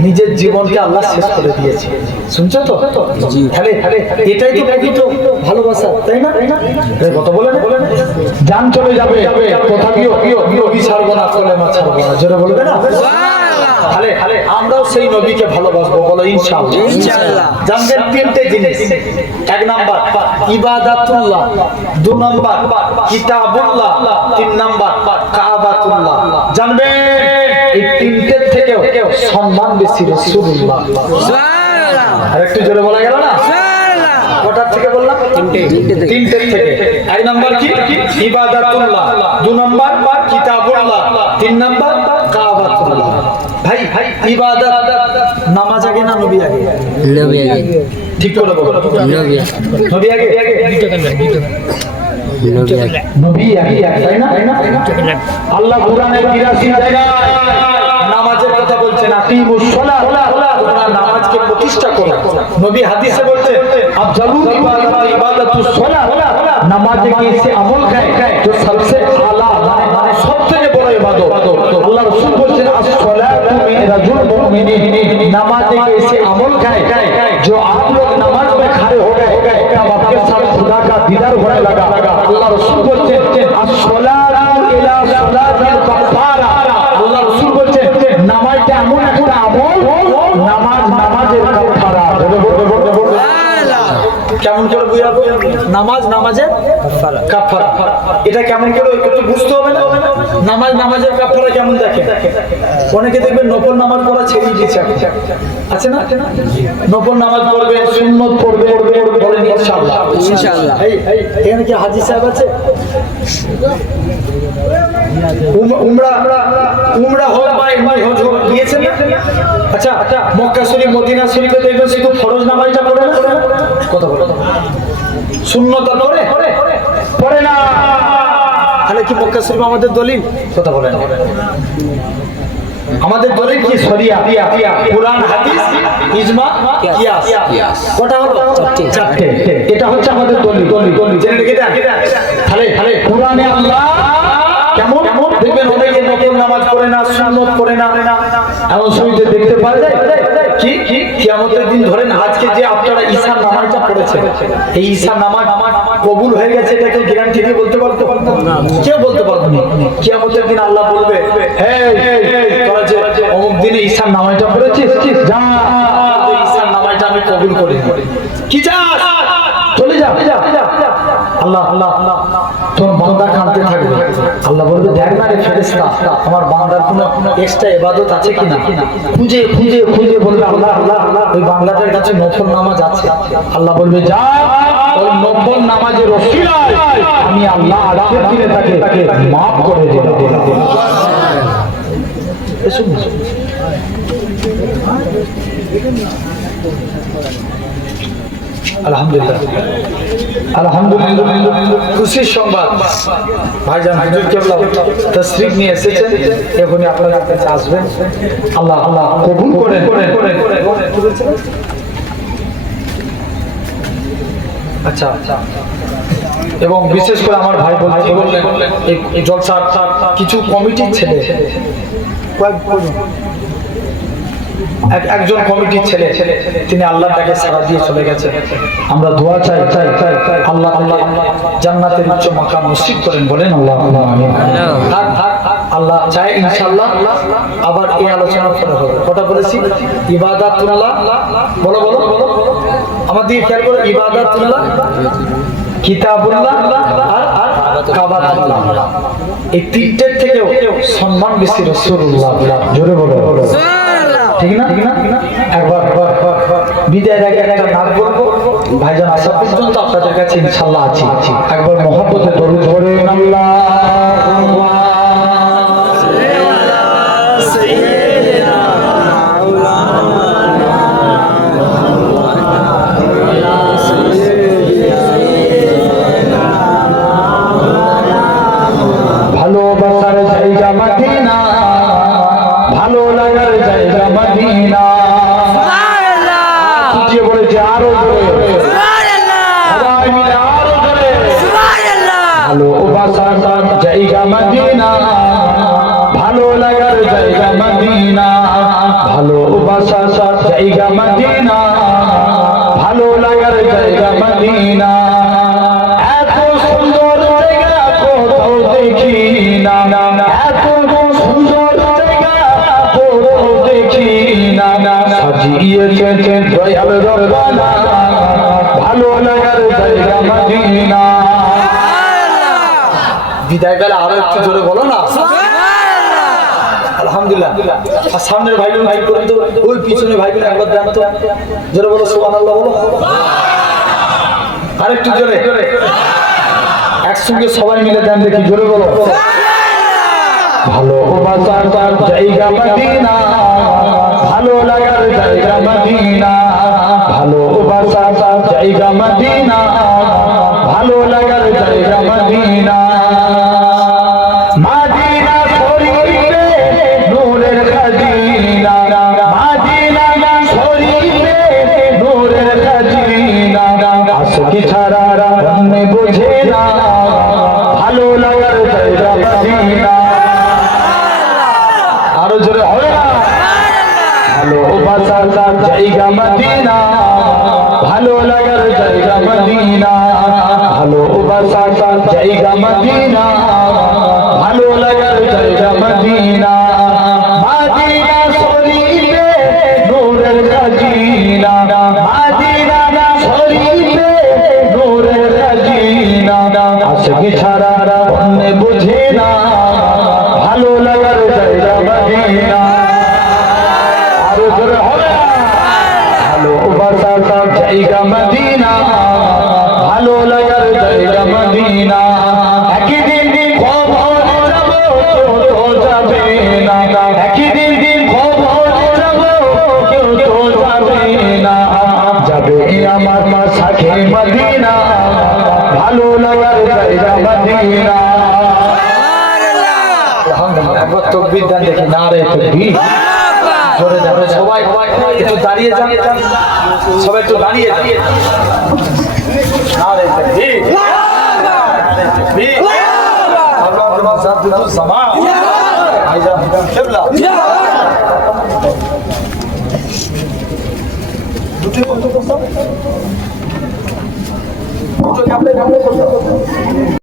নিজের জীবনকে আল্লাহ শেষ করে দিয়েছে। শুনছো তো? তাহলে এটাই তো প্রকৃত ভালোবাসা, তাই না? কথা বলে জান চলে যাবে তথাপিও নবী ছাড়বো না, কলেমা ছাড়বো না, জোরে বলবে না? তাহলে আমরাও সেই নবীকে ভালোবাসবো, বলো ইনশাআল্লাহ। ইনশাআল্লাহ। জানবেন তিনটে জিনিস, এক নাম্বার ইবাদাতুল্লাহ, দুই নাম্বার কিতাবুল্লাহ, তিন নাম্বার কাবাতুল্লাহ। জানবেন এই তিনটের থেকেও সম্মান বেশি রাসূলুল্লাহ। আর একটু জোরে বলা গেল না? কটার থেকে বললাম? তিনটের থেকে। এক নাম্বার কি? ইবাদাতুল্লাহ, দুই নাম্বার কিতাবুল্লাহ, তিন নাম্বার কাবাতুল্লাহ। ভাই ইবাদত নামাজ আগে না নবী আগে? নবী আগে। ঠিক করে বলো। নবী আগে। নবী আগে? নবী আগে। নবী আগে, তাই না? আল্লাহ কোরআনের ৮২ জায়গায় নামাজের কথা বলছেন, আকিমুস সালাহ, তোমরা নামাজকে প্রতিষ্ঠা করো। নবী হাদিসে বলছেন अफजलु इबादतुस सलाह, नमाज की ऐसे अमल है जो सबसे आला माने सबसे बड़ा इबादत। अल्लाह रसूल बोलते हैं अस्सलातु मिराजुल मुमिनीन, नमाज की ऐसे अमल है जो आप लोग नमाज में खड़े हो गए तब आपके साथ खुदा का दीदार होने लगा। अल्लाह रसूल बोलते हैं अस्सलातु इला सलातिल कफारा, अल्लाह रसूल बोलते हैं নামাজটা এমন একটা আমল, নামাজের কাফারা। কেমন করে বুঝাবো? নামাজের কাফারা। এটা কেমন করে একটু বুঝতে হবে না? নামাজের কাফারা কেমন দেখে? অনেকে দেখবেন নফল নামাজ পড়া ছেড়ে দিয়েছে, আছে না? নফল নামাজ পড়বে, সুন্নত পড়বে, বলেন ইনশাআল্লাহ। ইনশাআল্লাহ। এখানে কি হাজী সাহেব আছে? উমরা হোক বা এমনি হজ হোক, গিয়েছেন না? আচ্ছা, মক্কা শরীফ মদিনা শরীফে দেখবেন শুধু ফরজ নামাজটা পড়ে না, কথা বলে সুন্নত পড়ে না। তাহলে কি মক্কা শরীফ আমাদের দলিল? কথা বলে না। আমাদের দলিল কি? শরিয়া, কুরআন, হাদিস, ইজমা, কিয়াস। কটা হলো? চারটে। এটা হচ্ছে আমাদের দলিল। জেনে রেখে দেন। তাহলে কুরআনে আল্লাহ কেমন দেখবেন অনেকে নফল নামাজ পড়ে না, সুন্নত পড়ে না, এমন সময়তে দেখতে পাওয়া যায়। কি কিয়ামতের দিন ধরেন আজকে যে আপনারা ঈশার নামাজটা পড়েছেন, এই ঈশার নামাজ কবুল হয়ে গেছে, এটা কেউ গ্যারান্টি দিয়ে বলতে পারতো? কেউ বলতে পারতো না। কিয়ামতের দিন আল্লাহ বলবে, তোরা যে অমুক দিনে ঈশার নামাজটা পড়েছিস, যা ঈশার নামাজটা আমি কবুল করি। কি চাস? চলে যা। আল্লাহ তোর বান্দা কাঁদতে থাকবে। আল্লাহ বলবে, দেখ না রে ফেরেশতা, আমার বান্দার কোনো এক্সট্রা ইবাদত আছে কিনা। খুঁজে বলবে, আল্লাহ ওই বান্দাটার কাছে নফল নামাজ আছে। আল্লাহ বলবে, যা ওই নফল নামাজের ওসিলায় আমি আল্লাহ আজকের দিনে তাকে মাফ করে দেব। আলহামদুলিল্লাহ, খুশির সংবাদ। ভাইজান হুজুর কেবলা তাশরীফ নিয়ে এসেছেন, এখনই আপনাদের কাছে আসবেন। আল্লাহ কবুল করেন। আচ্ছা, এবং বিশেষ করে আমার ভাই বললেন এই জলসার কিছু কমিটির ছেলে, একজন কমিটির ছেলে, তিনি আল্লাহ তাকে সাড়া দিয়ে চলে গেছে। আমরা দোয়া চাই আল্লাহ জান্নাতের উচ্চ মাকাম নসিব করেন, বলেন আল্লাহ আমিন। আল্লাহ চাই ইনশাআল্লাহ আবার এই আলোচনা করা হবে। কথা বলেছি ইবাদাতুল্লাহ, বলো আমার দিকে খেয়াল করো, ইবাদাতুল্লাহ, কিতাবুল্লাহ আর কাবাতুল্লাহ। এই তিনটের থেকেও সম্মান বেশি রাসূলুল্লাহ। জোরে বলো, ঠিক না? একবার বিদায়ের আগে একটা নাম বলবো, ভাইজান আসা পর্যন্ত আপনাদের কাছে ইনশাআল্লাহ আছি। একবার মহব্বতে দরুদ পড়েন, আল্লাহুম্মা ভালোবাসার জায়গা মদিনা, ভালো লাগার জায়গা মদিনা। খুঁজিয়ে বলেছে আরো জোরে, সবাই মিলে আরো জোরে। ভালোবাসার জায়গা মদিনা, জায়গা মদিনা ভালো লাগার জায়গা মদিনা এত সুন্দর জায়গা কোথাও দেখি না এত সুন্দর জায়গা কোথাও দেখি না সাজিয়েছে দয়াল দরবানা ভালো লাগার জায়গা মদিনা বিদায় বেলা আরো একটু জোরে বলো না আলহামদুলিল্লাহ। আর সামনের ভাই বোন ভাই করেন তো, ওই পিছনে ভাই বোন একবার দেন তো, জোরে বলো সুবহানাল্লাহ বলো আরেকটু জোরে, একসঙ্গে সবাই মিলে দেন দেখি, জোরে বলো ভালোবাসার জায়গা মদিনা ভালো লাগার জায়গা মদিনা ভালোবাসার জায়গা মদিনা ভালো লাগার জায়গা মদিনা মদিনা শরীফে নূরের খাজিনা মদিনা শরীফে নূরের খাজিনা আশিক ছাড়া মনে বোঝে না ভালো লাগার জায়গা মদিনা আরো জোরে হবে না ভালোবাসার জায়গা মদিনা ভালো লাগার জায়গা মদিনা ভালোবাসার জায়গা মদিনা ভালো লাগার জায়গা মদিনা মদিনা শরীফে নূরের খাজিনা মদিনা শরীফে নূরের খাজিনা আশিক ছাড়া মনে বোঝে না ভালো লাগার জায়গা মদিনা আরো জোরে হবে ভালোবাসার জায়গা মদিনা ভালো লাগার জায়গা মদিনা একদিন খবর যাব তো যাবে না একদিন খবর যাব কেউ তো যাবে না যাবে আমার সাথে মদিনা ভালো লাগার জায়গা মদিনা একবার তকবীর দেন দেখি, না রে তকবীর জোরে জোরে সবাই একটু দাঁড়িয়ে যান, সবাই একটু দাঁড়িয়ে যান, না রে তকবীর তকবীর আল্লাহ আকবার সাদ্দুল জামান আইজা কিবলা দুটো কত করছো দুটো কামড়ে করছো